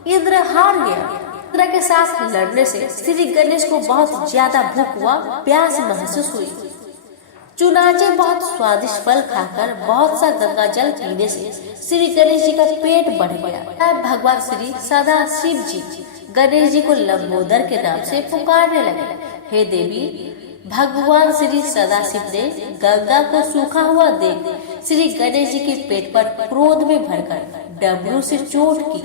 इंद्र हार गया। इंद्र के साथ लड़ने से श्री गणेश को बहुत ज्यादा भूख हुआ, प्यास महसूस हुई। चुनाचे बहुत स्वादिष्ट फल खाकर बहुत सा गंगा जल पीने से श्री गणेश जी का पेट बढ़ गया। भगवान श्री सदाशिव जी गणेश जी को लंबोदर के नाम से पुकारने लगे। हे देवी, भगवान श्री सदाशिव ने गंगा को सूखा हुआ देख श्री गणेश जी के पेट पर क्रोध में भरकर डमरू से चोट की।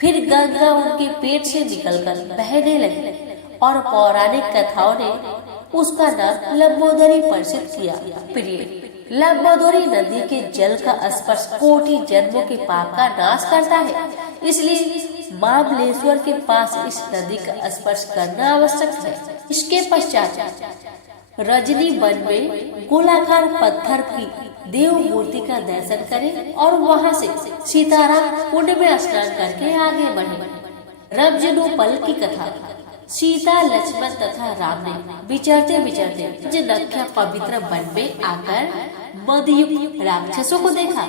फिर गंगा उनके पेट से निकलकर बहने लगी और पौराणिक कथाओं ने उसका नाम लंबोदरी प्रसिद्ध किया। प्रिय, लंबोदरी नदी के जल का स्पर्श कोटि जन्मों के पाप का नाश करता है, इसलिए महाबलेश्वर के पास इस नदी का स्पर्श करना आवश्यक है। इसके पश्चात रजनी वन में गोलाकार पत्थर की देव मूर्ति का दर्शन करें और वहां से सीताराम कुंड में स्नान करके आगे बढ़े। रबजनोपल की कथा। सीता, लक्ष्मण तथा राम ने विचरते विचरते जनख्या पवित्र वन में आकर मदयुक्त राक्षसों को देखा।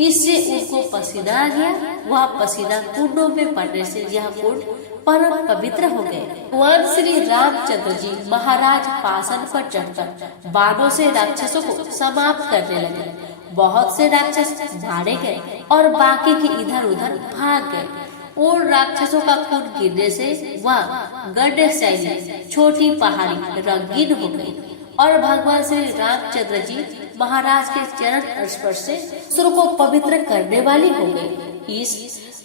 इससे उनको पसीना आ गया। वह पसीना कुंडों में पड़ने से यह कुंड परम पवित्र हो गए। भगवान श्री रामचंद्र जी महाराज पासन पर चढ़कर बाणों से राक्षसों को समाप्त करने लगे। बहुत से राक्षस मारे गए और बाकी के इधर उधर भाग गए। और राक्षसों का खून गिरने से वह गढ़शैली छोटी पहाड़ी रंगीन हो गई और भगवान श्री रामचंद्र जी महाराज के चरण स्पर्श से सुर को पवित्र करने वाली हो गई। इस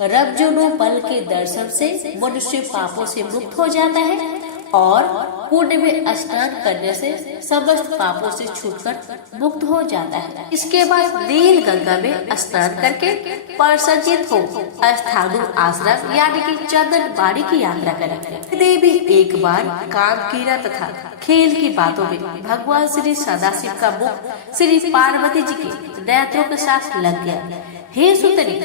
रबजोनोपल के दर्शन से मनुष्य पापों से मुक्त हो जाता है और कुंड में स्नान करने से समस्त पापों से छूटकर मुक्त हो जाता है। इसके बाद नील गंगा में स्नान करके प्रसन्नित हो स्थानु आश्रम यानी कि चंदन बाड़ी की यात्रा करेंगे। देवी एक बार कामकीरा तथा खेल की बातों में भगवान श्री सदाशिव का मुख श्री पार्वती जी के नेत्रों के साथ लग गया। हे सुतरी,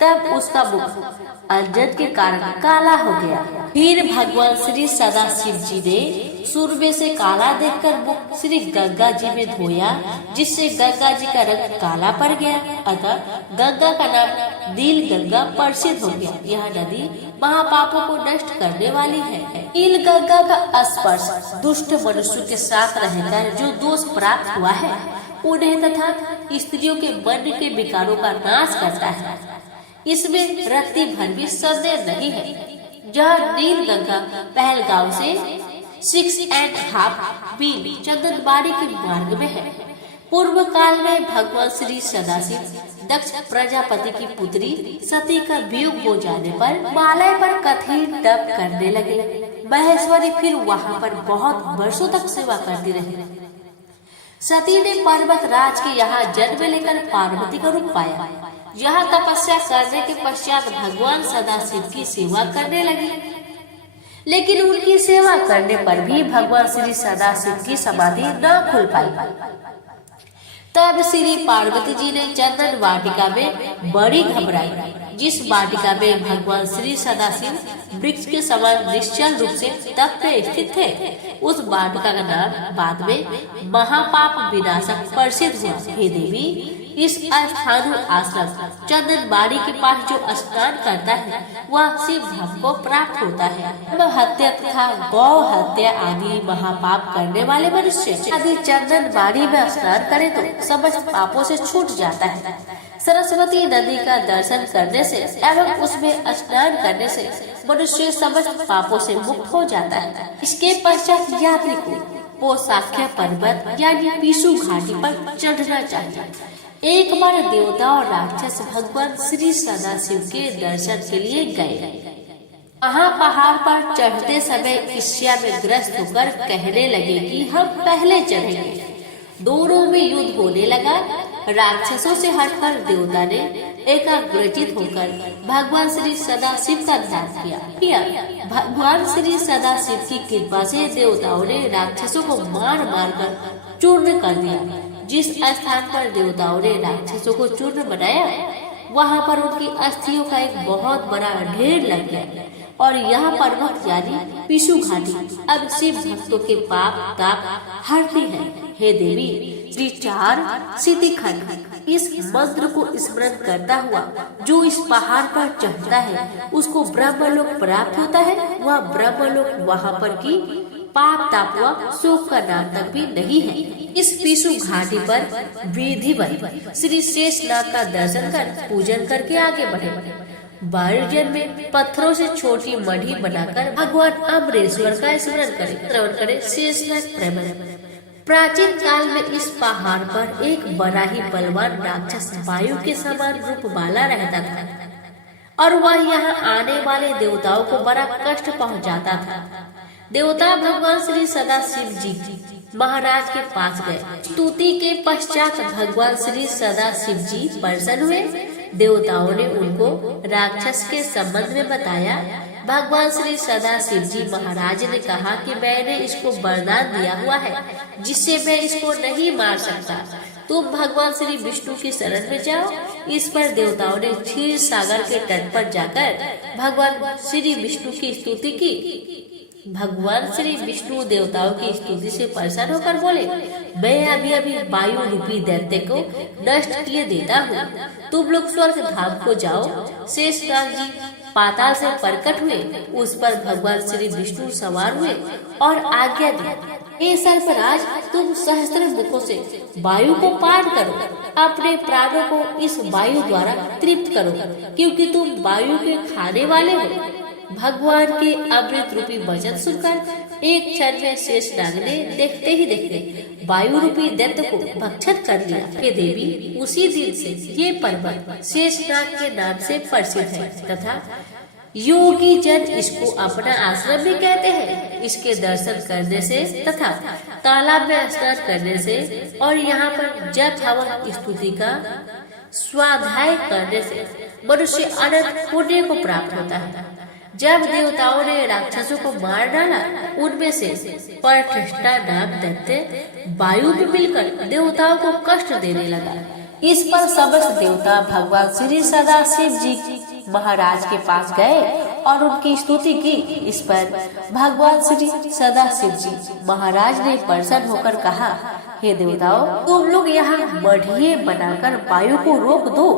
तब उसका मुख अंजन के कारण काला हो गया। फिर भगवान श्री सदाशिव जी ने सूर्य से काला देखकर मुख श्री गंगा जी में धोया, जिससे गंगा जी का रंग काला पड़ गया। अतः गंगा का नाम नील गंगा प्रसिद्ध हो गया। यह नदी महापापों को नष्ट करने वाली है। नील गंगा का स्पर्श दुष्ट मनुष्यों के साथ रहकर जो दोष प्राप्त हुआ है उन्हें तथा स्त्रियों के मन के विकारों का नाश करता है, इसमें रत्ती भर भी संदेह नहीं है। जहाँ नील गंगा पहलगांव से 6.5 मील चंदनबाड़ी के मार्ग में है। पूर्व काल में भगवान श्री सदाशिव दक्ष प्रजापति की पुत्री सती का वियोग हो जाने पर हिमालय पर कठिन तप करने लगे। महेश्वरी फिर वहाँ पर बहुत वर्षों तक सेवा करती रही। सती ने पर्वत राज के यहाँ जन्म लेकर पार्वती का रूप पाया। यहाँ तपस्या करने के पश्चात भगवान सदाशिव की सेवा करने लगी, लेकिन उनकी सेवा करने पर भी भगवान श्री सदाशिव की समाधि न खुल पाई। तब श्री पार्वती जी ने चंदन वाटिका में बड़ी घबराई, जिस वाटिका में भगवान श्री सदाशिव वृक्ष के समान निश्चल रूप से तप में स्थित थे। उस वाटिका का नाम बाद में महापाप विनाशक प्रसिद्ध हुआ। हे देवी, इस स्थानु आश्रम चंदनबाड़ी के पास जो स्नान करता है वह शिव धाम को प्राप्त होता है। हत्या तथा गौ हत्या आदि महापाप करने वाले मनुष्य यदि चंदनबाड़ी में स्नान करे तो समस्त पापों से छूट जाता है। सरस्वती नदी का दर्शन करने से एवं उसमें स्नान करने से मनुष्य समस्त पापों से मुक्त हो जाता है। इसके पश्चात यात्री को पोसाख्य पर्वत यानी पीशु घाटी पर चढ़ना चाहिए। एक बार देवता और राक्षस भगवान श्री सदाशिव के दर्शन के लिए गए। वहाँ पहाड़ पर चढ़ते समय ईर्ष्या में ग्रस्त होकर कहने लगे कि हम पहले चढ़ेंगे। दोनों में युद्ध होने लगा। राक्षसों से हटकर देवता ने एकाग्रचित होकर भगवान श्री सदाशिव का ध्यान किया। भगवान श्री सदाशिव की कृपा से देवताओं ने राक्षसों को मार मार कर चूर्ण कर दिया। जिस स्थान पर देवताओं ने राक्षसों को चूर्ण बनाया वहाँ पर उनकी अस्थियों का एक बहुत बड़ा ढेर लग गया और यह पर्वत यानी पीशु घाटी अब शिव भक्तों के पाप ताप हरती है। हे देवी, श्री 4 सिद्धि खंड इस मंत्र को स्मरण करता हुआ जो इस पहाड़ पर चढ़ता है उसको ब्रह्मलोक प्राप्त होता है। वह ब्रह्मलोक वहाँ पर की पाप ताप व शोक का नाम तक भी नहीं है। इस पीशु घाटी पर विधिवत श्री शेषनाग का दर्शन कर पूजन करके आगे बढ़े। वायुजन में पत्थरों से छोटी मढ़ी बनाकर भगवान अमरेश्वर का स्मरण करे। शेषनाग प्रेम। प्राचीन काल में इस पहाड़ पर एक बड़ा ही बलवान राक्षस वायु के समान रूप वाला रहता था और वह यहाँ आने वाले देवताओं को बड़ा कष्ट पहुँचाता था। देवता भगवान श्री सदाशिव जी महाराज के पास गए। स्तुति के पश्चात भगवान श्री सदाशिव जी प्रसन्न हुए। देवताओं ने उनको राक्षस के संबंध में बताया। भगवान श्री सदाशिव जी महाराज ने कहा कि मैंने इसको वरदान दिया हुआ है जिससे मैं इसको नहीं मार सकता। तुम भगवान श्री विष्णु की शरण में जाओ। इस पर देवताओं ने क्षीर सागर के तट पर जाकर भगवान श्री विष्णु की स्तुति की। भगवान श्री विष्णु देवताओं की स्तुति से प्रसन्न होकर बोले, मैं अभी अभी वायु रूपी दैत्य को नष्ट किए देता हूँ। तुम लोग स्वर्ग धाम को जाओ। शेषनाग जी पाताल से प्रकट हुए। उस पर भगवान श्री विष्णु सवार हुए और आज्ञा दी, हे सर्पराज, तुम सहस्त्र मुखों से वायु को पान करो। अपने प्राणों को इस वायु द्वारा तृप्त करो, क्योंकि तुम वायु के खाने वाले हो। भगवान के अमृत रूपी वचन सुनकर एक क्षण में शेषनाग ने देखते ही देखते वायु रूपी दैत्य को भक्षण कर लिया। हे देवी, उसी दिन से ये पर्वत शेषनाग के नाम से प्रसिद्ध है तथा योगी जन इसको अपना आश्रम भी कहते हैं। इसके दर्शन करने से तथा तालाब में स्नान करने से और यहाँ पर जप हवन स्तुति का स्वाध्याय करने से मनुष्य अनंत पुण्य को प्राप्त होता है। जब देवताओं ने राक्षसों को मार डाला, उनमें से प्रतिष्ठा नाम दैत्य वायु भी मिलकर देवताओं को कष्ट देने लगा। इस पर समस्त देवता भगवान श्री सदाशिव जी महाराज के पास गए और उनकी स्तुति की। इस पर भगवान श्री सदाशिव जी महाराज ने प्रसन्न होकर कहा, हे देवताओं, तुम लोग यहाँ बढ़िए बनाकर वायु को रोक दो।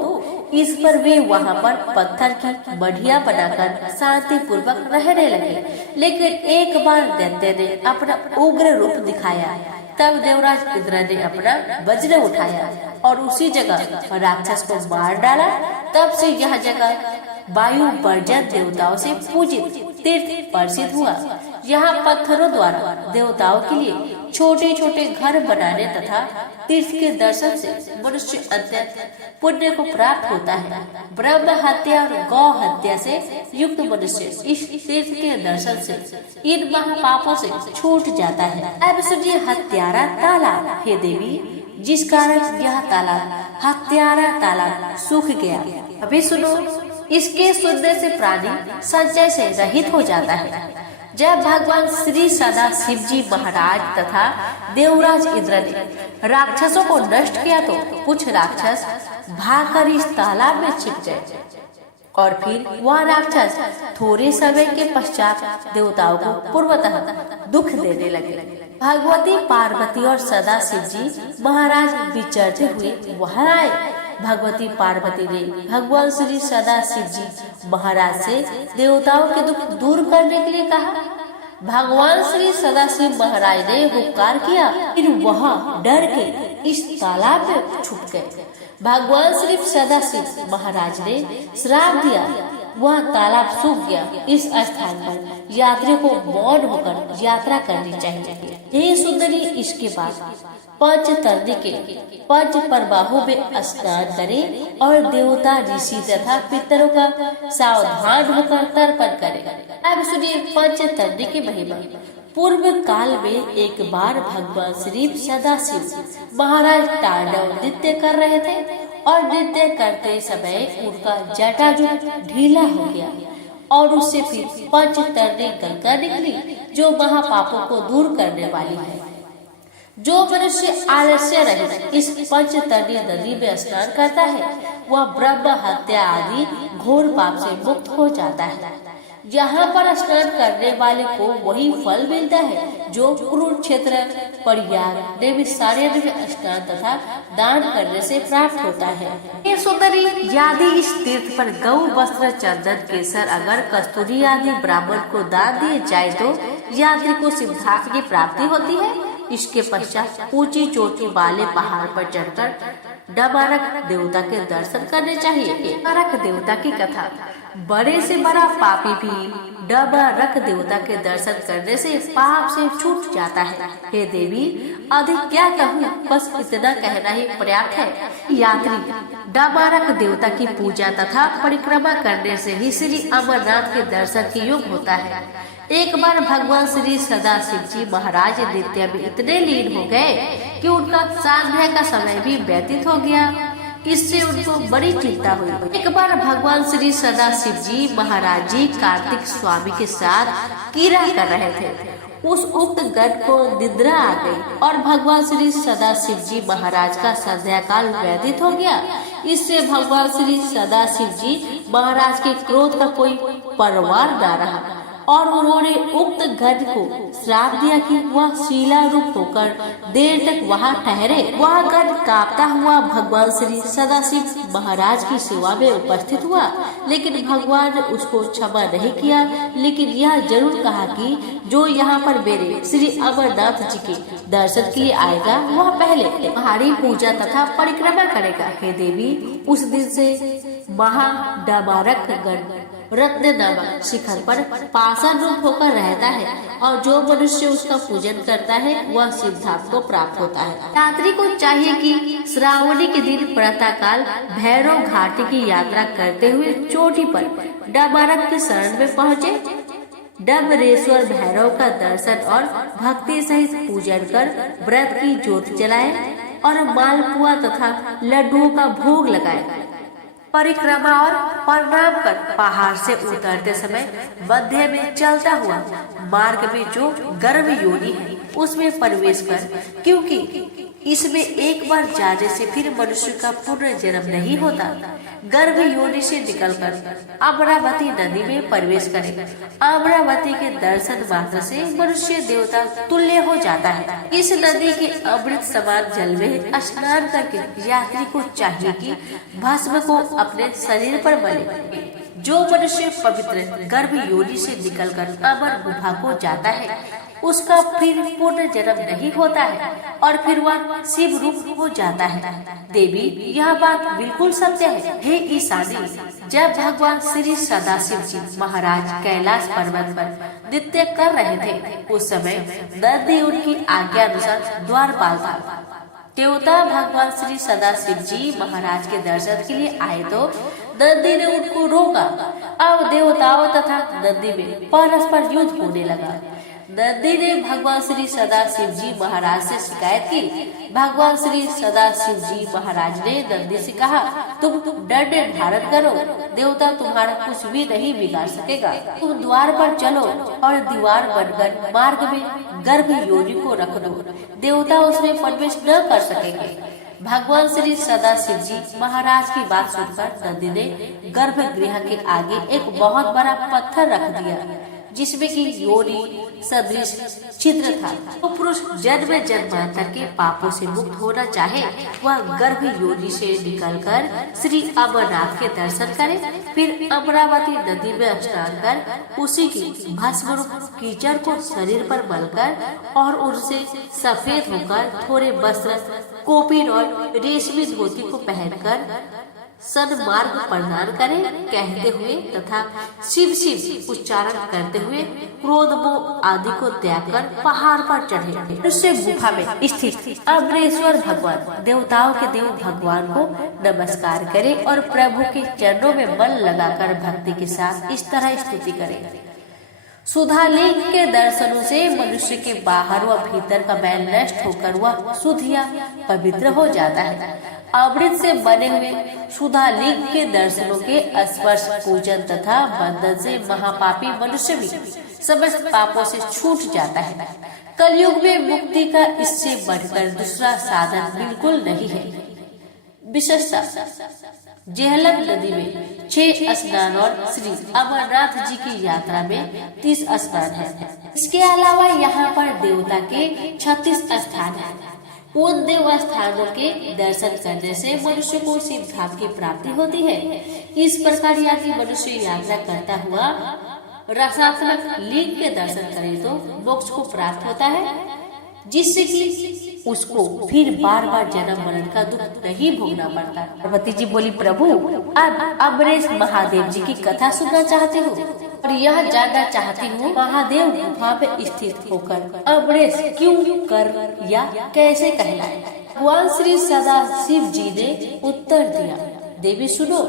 इस पर वे वहाँ पर पत्थर की बढ़िया बनाकर शांति पूर्वक रहने लगे। लेकिन एक बार दैत्य ने अपना उग्र रूप दिखाया। तब देवराज इंद्र ने अपना वज्र उठाया और उसी जगह राक्षस को मार डाला। तब से यह जगह वायु वर्जन देवताओं से पूजित तीर्थ प्रसिद्ध हुआ। यहाँ पत्थरों द्वारा देवताओं के लिए छोटे छोटे घर बनाने तथा तीर्थ के दर्शन से मनुष्य अत्यंत पुण्य को प्राप्त होता है। ब्रह्म हत्या और गौ हत्या से युक्त मनुष्य इस तीर्थ के दर्शन से इन महापापों से छूट जाता है। अब सुनिए हत्यारा तालाब। हे देवी, जिस कारण यह तालाब हत्यारा तालाब सूख गया। अभी सुनो, इसके सुनने से प्राणी संचय से रहित हो जाता है। जब भगवान श्री सदाशिव जी महाराज तथा देवराज इंद्र ने राक्षसों को नष्ट किया तो कुछ राक्षस भागकर इस तालाब में छिप गए और फिर वह राक्षस थोड़े समय के पश्चात देवताओं को पूर्वतः दुख देने लगे। भगवती पार्वती और सदाशिव जी महाराज विचरते हुए वहां आए। भगवती पार्वती ने भगवान श्री सदाशिव जी महाराज से देवताओं के दुख दूर करने के लिए कहा। भगवान श्री सदाशिव महाराज ने हुक्कार किया, फिर वह डर के इस तालाब में छुप गए। भगवान श्री सदाशिव महाराज ने श्राप दिया, वह तालाब सूख गया। इस स्थान पर यात्री को मौन होकर यात्रा करनी चाहिए। हे सुंदरी, इसके बाद पंचतरणी के पंच प्रवाहों में स्नान करें और देवता ऋषि तथा पितरों का सावधान होकर तर्पण करें। अब सुनिए पंचतरणी की महिमा। पूर्व काल में एक बार भगवान श्री सदाशिव महाराज तांडव नृत्य कर रहे थे और नृत्य करते समय उनका जटाजू ढीला हो गया और उससे फिर पंचतरणी गंगा निकली, जो महापापों को दूर करने वाली है। जो मनुष्य आलस्य रहित इस पंचतरणी नदी में स्नान करता है, वह ब्रह्म हत्या आदि घोर पाप से मुक्त हो जाता है। यहाँ पर स्नान करने वाले को वही फल मिलता है जो कुरुक्षेत्र, परियाग, नैमिषारण्य में स्नान तथा दान करने से प्राप्त होता है। ये सुंदरी, यदि इस तीर्थ पर गौ, वस्त्र, चंदन, केसर, अगर, कस्तूरी आदि ब्राह्मण को दान दिए जाए तो यात्री को सिद्धार्थ की प्राप्ति होती है। इसके पश्चात ऊंची चोटी वाले पहाड़ पर चढ़कर डबारक देवता के दर्शन करने चाहिए। डबारक देवता की कथा। बड़े से बड़ा पापी भी डबारक देवता के दर्शन करने से पाप से छूट जाता है। हे देवी, अधिक क्या कहूँ, बस इतना कहना ही पर्याप्त है। यात्री डबारक देवता की पूजा तथा परिक्रमा करने से ही श्री अमरनाथ के दर्शन के योग होता है। एक बार भगवान श्री सदाशिव जी महाराज नृत्य में इतने लीन हो गए कि उनका संध्या का समय भी व्यतीत हो गया। इससे उनको बड़ी चिंता हुई। एक बार भगवान श्री सदाशिव जी महाराज जी कार्तिक स्वामी के साथ कीड़ा कर रहे थे। उस उक्त गण को निद्रा आ गई और भगवान श्री सदाशिव जी महाराज का संध्या काल व्यतीत हो गया। इससे भगवान श्री सदाशिव जी महाराज के क्रोध का कोई परवार न रहा और उन्होंने उक्त गण को श्राप दिया कि वह शीला रूप होकर देर तक वहां ठहरे। वह गण कांपता हुआ भगवान श्री सदाशिव महाराज की सेवा में उपस्थित हुआ, लेकिन भगवान ने उसको क्षमा नहीं किया। लेकिन यह जरूर कहा कि जो यहाँ पर मेरे श्री अमरनाथ जी के दर्शन के लिए आएगा, वह पहले पहाड़ी पूजा तथा परिक्रमा करेगा। हे देवी, उस दिन से महाडबारक गण रत्न नामक शिखर पर पाषाण रूप होकर रहता है और जो मनुष्य उसका पूजन करता है वह सिद्धार्थ को प्राप्त होता है। यात्री को चाहिए कि श्रावणी के दिन प्रातः काल भैरव घाटी की यात्रा करते हुए चोटी पर डबारक के शरण में पहुँचे। डबरेश्वर भैरव का दर्शन और भक्ति सहित पूजन कर व्रत की ज्योत जलाए और मालपुआ तथा लड्डुओं का भोग लगाए। परिक्रमा और प्रणाम कर पहाड़ से उतरते समय मध्य में चलता हुआ मार्ग में जो गर्भ योनि है उसमें प्रवेश कर, क्योंकि इसमें एक बार जाने से फिर मनुष्य का पुनर्जन्म नहीं होता। गर्भ योनि से निकलकर अमरावती नदी में प्रवेश करें। अमरावती के दर्शन मात्र से मनुष्य देवता तुल्य हो जाता है। इस नदी के अमृत समान जल में स्नान करके यात्री को चाहिए कि भस्म को अपने शरीर पर मले। जो मनुष्य पवित्र गर्भ योनि से निकलकर अमर गुफा को जाता है उसका फिर पुनर्जन्म नहीं होता है और फिर वह शिव रूप हो जाता है। देवी, यह बात बिल्कुल सत्य है। हे ईशानी, जब भगवान श्री सदाशिव जी महाराज कैलाश पर्वत पर नृत्य कर रहे थे उस समय नंदी उनकी आज्ञा अनुसार द्वारपाल था। देवता भगवान श्री सदाशिव जी महाराज के दर्शन के लिए आए तो नंदी ने उनको रोका। अब देवताओं तथा नंदी में परस्पर युद्ध होने लगा। नंदी ने भगवान श्री सदाशिव जी महाराज से शिकायत की। भगवान श्री सदाशिव जी महाराज ने नंदी से कहा, तुम दंड धारण करो, देवता तुम्हारा कुछ भी नहीं बिगाड़ सकेगा। तुम द्वार पर चलो और दीवार बनकर मार्ग में गर्भ योनि को रख दो, देवता उसमें प्रवेश न कर सकेंगे। भगवान श्री सदाशिव जी महाराज की बात सुनकर नंदी ने गर्भगृह के आगे एक बहुत बड़ा पत्थर रख दिया जिसमें की योनि सदृश छिद्र था। तो पुरुष जन्म जन्मांतर के पापों से मुक्त होना चाहे वह गर्भ योनि से निकलकर श्री अमरनाथ के दर्शन करे, फिर अमरावती नदी में स्नान कर उसी की भस्म रूप कीचड़ को शरीर पर मलकर और उनसे सफेद होकर थोड़े वस्त्र, कोपीन और रेशमी धोती को पहनकर सन्मार्ग प्रदान करें कहते हुए तथा शिव शिव उच्चारण करते हुए क्रोध मोह आदि को त्याग कर पहाड़ पर चढ़े। उससे गुफा में स्थित अमरेश्वर भगवान देवताओं के देव भगवान को नमस्कार करें और प्रभु के चरणों में मन लगाकर भक्ति के साथ इस तरह स्तुति करें। सुधालिंग के दर्शनों से मनुष्य के बाहर व भीतर का मैल नष्ट होकर वह शुद्ध या पवित्र हो जाता है। अमृत से बने हुए सुधालिंग के दर्शनों के स्पर्श, पूजन तथा बंधन से महापापी मनुष्य भी समस्त पापों से छूट जाता है। कलयुग में मुक्ति का इससे बढ़कर दूसरा साधन बिल्कुल नहीं है। विशेषता, जेहलम नदी में 6 स्नान और श्री अमरनाथ जी की यात्रा में 30 स्नान है। इसके अलावा यहाँ पर देवता के 36 स्थान है। उन देव स्थानों के दर्शन करने से मनुष्य को शिव धाम की प्राप्ति होती है। इस प्रकार यदि मनुष्य यात्रा करता हुआ रसात्मक लिंग के दर्शन करे तो मोक्ष को प्राप्त होता है, जिससे कि उसको फिर बार बार जन्म मरण का दुख नहीं भोगना पड़ता। पार्वती जी बोली, प्रभु अब अमरेश महादेव जी की कथा सुनना चाहती हूँ और यह जानना चाहती हूँ महादेव गुफा में स्थित होकर अमरेश क्यों कर या कैसे कहलाए। भगवान श्री सदाशिव जी ने उत्तर दिया, देवी सुनो,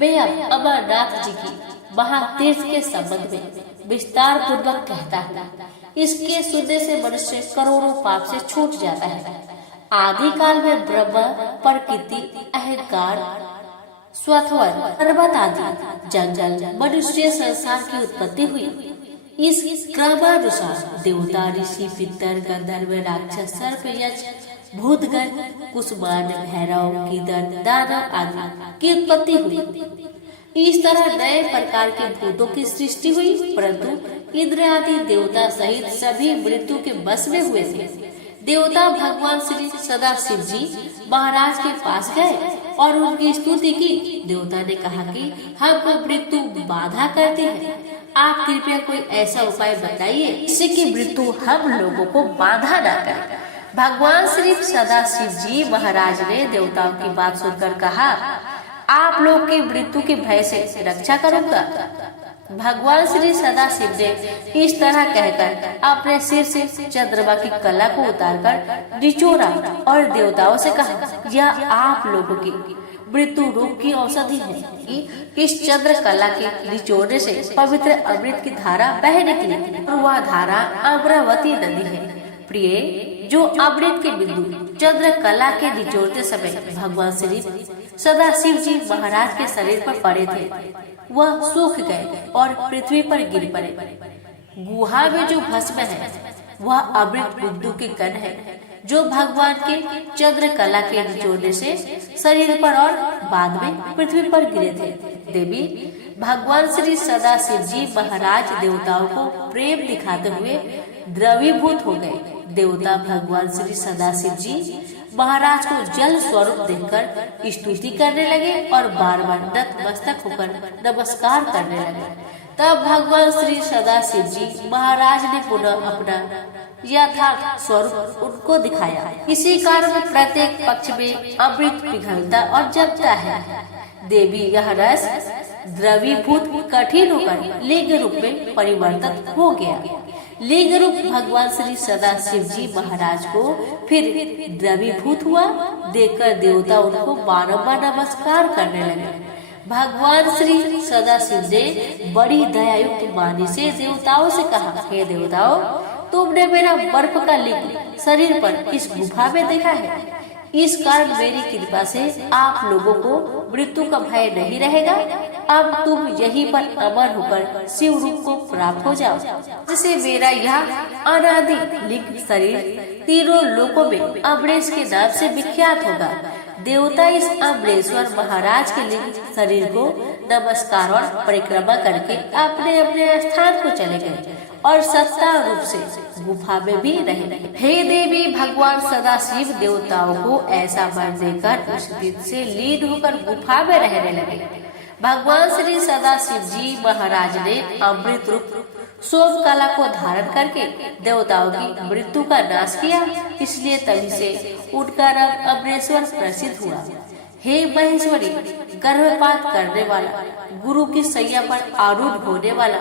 मैं अब अमरनाथ जी की महातीर्थ के संबंध में विस्तार पूर्वक कहता हूँ। इसके सुनने से मनुष्य करोड़ों पाप से छूट जाता है। आदि काल में ब्रह्म, प्रकृति, अहंकार, स्वथवर, पर्वत आदि जंगल, मनुष्य संसार की उत्पत्ति हुई। इस क्रमानुसार देवता, ऋषि, पितर, गंधर्व, राक्षस, सर्प, यक्ष, भूतगण, कुसुमान, भैरव, गिदर, दानव आदि की उत्पत्ति हुई। इस तरह नए प्रकार के भूतों की सृष्टि हुई, परंतु इंद्र आदि देवता सहित सभी मृत्यु के बस में हुए थे। देवता भगवान श्री सदाशिव जी महाराज के पास गए और उनकी स्तुति की। देवता ने कहा कि हमको मृत्यु बाधा करती है, आप कृपया कोई ऐसा उपाय बताइए जिससे कि मृत्यु हम लोगों को बाधा न करे। भगवान श्री सदाशिव जी महाराज ने देवताओं की बात सुनकर कहा, आप लोग की मृत्यु के भय से रक्षा करूंगा। भगवान श्री सदाशिव ने इस तरह कहकर अपने सिर से चंद्रमा की कला को उतारकर निचोड़ा और देवताओं से कहा, यह आप लोगों की मृत्यु रोग की औषधि है कि इस चंद्र कला के निचोड़ने से पवित्र अमृत की धारा बह निकली और वह धारा अमरावती नदी है। प्रिय जो अमृत के बिंदु चंद्रकला के निचोड़ते समय भगवान श्री सदाशिव जी महाराज के शरीर पर पड़े थे, वह सूख गए और पृथ्वी पर गिर पड़े। गुहा में जो भस्म है वह अमृत बिंदु के कण है, जो भगवान के चंद्रकला के निचोड़ने से शरीर पर और बाद में पृथ्वी पर गिरे थे। देवी भगवान श्री सदाशिव जी महाराज देवताओं को प्रेम दिखाते हुए द्रवीभूत हो गए। देवता भगवान श्री सदाशिव जी महाराज को जल स्वरूप देखकर स्तुति करने लगे और बार बार नतमस्तक होकर नमस्कार करने लगे। तब भगवान श्री सदाशिव जी महाराज ने पुनः अपना यथार्थ स्वरूप उनको दिखाया। इसी कारण प्रत्येक पक्ष में अमृत पिघलता और जमता है। देवी यह रस द्रवीभूत कठिन होकर लिंग रूप में परिवर्तित हो गया। लिंग रूप भगवान श्री सदाशिव जी महाराज को फिर द्रवीभूत हुआ। देखकर देवता उनको बारंबार नमस्कार करने लगे। भगवान श्री सदाशिव ने बड़ी दयायुक्त वाणी से देवताओं से कहा, हे देवताओं, तुमने मेरा बर्फ का लिंग शरीर पर इस गुफा में देखा है। इस कारण मेरी कृपा से आप लोगों को मृत्यु का भय नहीं रहेगा। अब तुम यहीं पर अमर होकर शिव रूप को प्राप्त हो जाओ, जिससे मेरा यह अनादि लिंग शरीर तीनों लोकों में अमरेश के नाम से विख्यात होगा। देवता इस अमरेश्वर महाराज के लिंग शरीर को नमस्कार और परिक्रमा करके अपने अपने स्थान को चले गए और सत्ता रूप से गुफा में भी रहे। हे देवी भगवान सदाशिव देवताओं को ऐसा वर देकर उस दिन से लीन होकर गुफा में रहने लगे। भगवान श्री सदाशिव जी महाराज ने अमृत रूप सोम कला को धारण करके देवताओं की मृत्यु का नाश किया, इसलिए तभी से उनका नाम अमरेश्वर प्रसिद्ध हुआ। हे महेश्वरी, गर्भपात करने वाला, गुरु की सैया पर आरूढ़ होने वाला,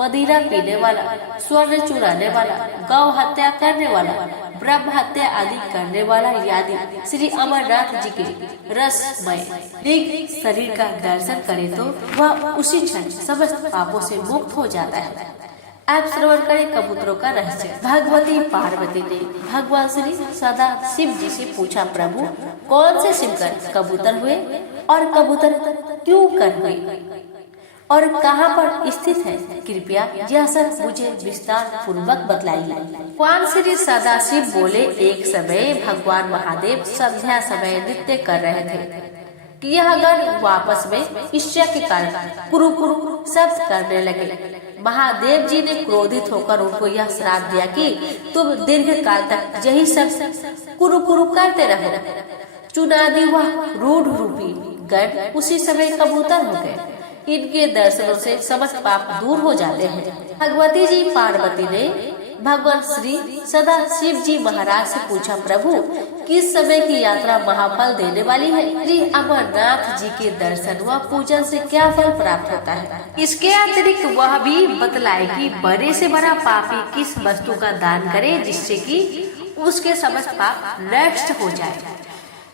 मदिरा पीने वाला, स्वर्ण चुराने वाला, गौ हत्या करने वाला, ब्रह्म हत्या आदि करने वाला आदि श्री अमरनाथ जी के रसमय लिंग शरीर का दर्शन करे तो वह उसी क्षण समस्त पापों से मुक्त हो जाता है। आप श्रवण करें कबूतरों का रहस्य। भगवती पार्वती ने भगवान श्री सदाशिव जी से पूछा, प्रभु कौन से शिवकर कबूतर हुए और कबूतर क्यों कर हुए और कहाँ पर स्थित है? कृपया यह सब मुझे विस्तार पूर्वक बतलाइए। भगवान श्री सदाशिव बोले, एक समय भगवान महादेव संध्या समय नृत्य कर रहे थे कि यह गण वापस में ईर्ष्या के कारण कुरु कुरु शब्द करने लगे। महादेव जी ने क्रोधित होकर उनको यह श्राप दिया कि तुम दीर्घ काल तक यही सब कुरु कुरु करते रहो। चुनादी वह रूढ़ रूपी गण उसी समय कबूतर हो गए। इनके दर्शनों से समस्त पाप दूर हो जाते हैं। भगवती जी पार्वती ने भगवान श्री सदाशिव जी महाराज से पूछा, प्रभु किस समय की यात्रा महाफल देने वाली है? श्री अमरनाथ जी के दर्शन व पूजन से क्या फल प्राप्त होता है? इसके अतिरिक्त वह भी बतलाए कि बड़े से बड़ा पापी किस वस्तु का दान करे जिससे कि उसके समस्त पाप नष्ट हो जाए।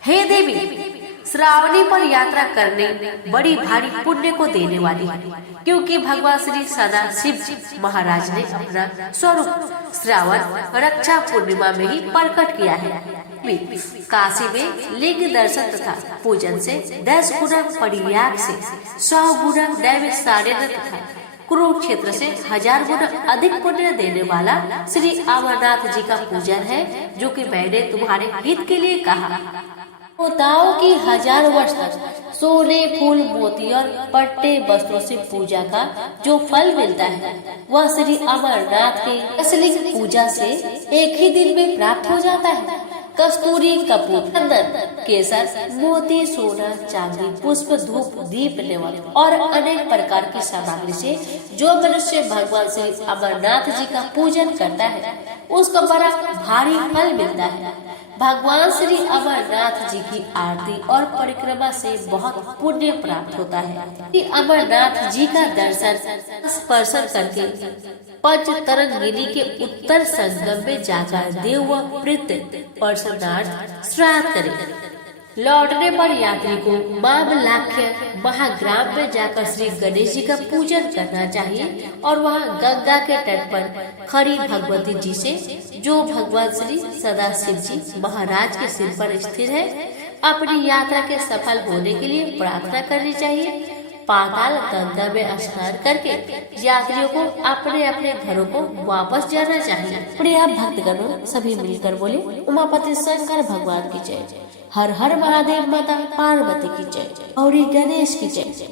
हे देवी, श्रावणी पर यात्रा करने बड़ी भारी पुण्य को देने वाली है, क्योंकि भगवान श्री सदाशिव जी महाराज ने अपना स्वरूप श्रावण रक्षा पूर्णिमा में ही प्रकट किया है। काशी में लिंग दर्शन तथा पूजन से 10 गुना, परियाग से 100 गुना, दैविक साधना तथा कुरुक्षेत्र से 1000 गुना अधिक पुण्य देने वाला श्री अमरनाथ जी का पूजन है, जो कि मैंने तुम्हारे हित के लिए कहा। देवताओं की 1000 वर्ष तक सोने, फूल, मोती और पट्टे वस्त्रों से पूजा का जो फल मिलता है वह श्री अमरनाथ के असली पूजा से एक ही दिन में प्राप्त हो जाता है। कस्तूरी, कपूर, चंदन, केसर, मोती, सोना, चांदी, पुष्प, धूप, दीप, नेवल और अनेक प्रकार की सामग्री से जो मनुष्य भगवान श्री अमरनाथ जी का पूजन करता है उसको बड़ा भारी फल मिलता है। भगवान श्री अमरनाथ जी की आरती और परिक्रमा से बहुत पुण्य प्राप्त होता है। श्री अमरनाथ जी का दर्शन स्पर्शन करके पंच तरंगिनी के उत्तर संगम में जाकर देव व प्रीत पर्शनार्थ श्राद्ध करें। लौटने पर यात्री को मामलाख्य महाग्राम में जाकर श्री गणेश जी का पूजन करना चाहिए और वहां गंगा के तट पर खड़ी भगवती जी से, जो भगवान श्री सदाशिव जी महाराज के सिर पर स्थिर है, अपनी यात्रा के सफल होने के लिए प्रार्थना करनी चाहिए। पाताल गंगा में स्नान करके यात्रियों को अपने अपने घरों को वापस जाना चाहिए। प्रिय भक्तगणों, सभी मिलकर बोले उमापति शंकर भगवान की जय। हर हर महादेव, माता पार्वती की जय और गणेश की जय।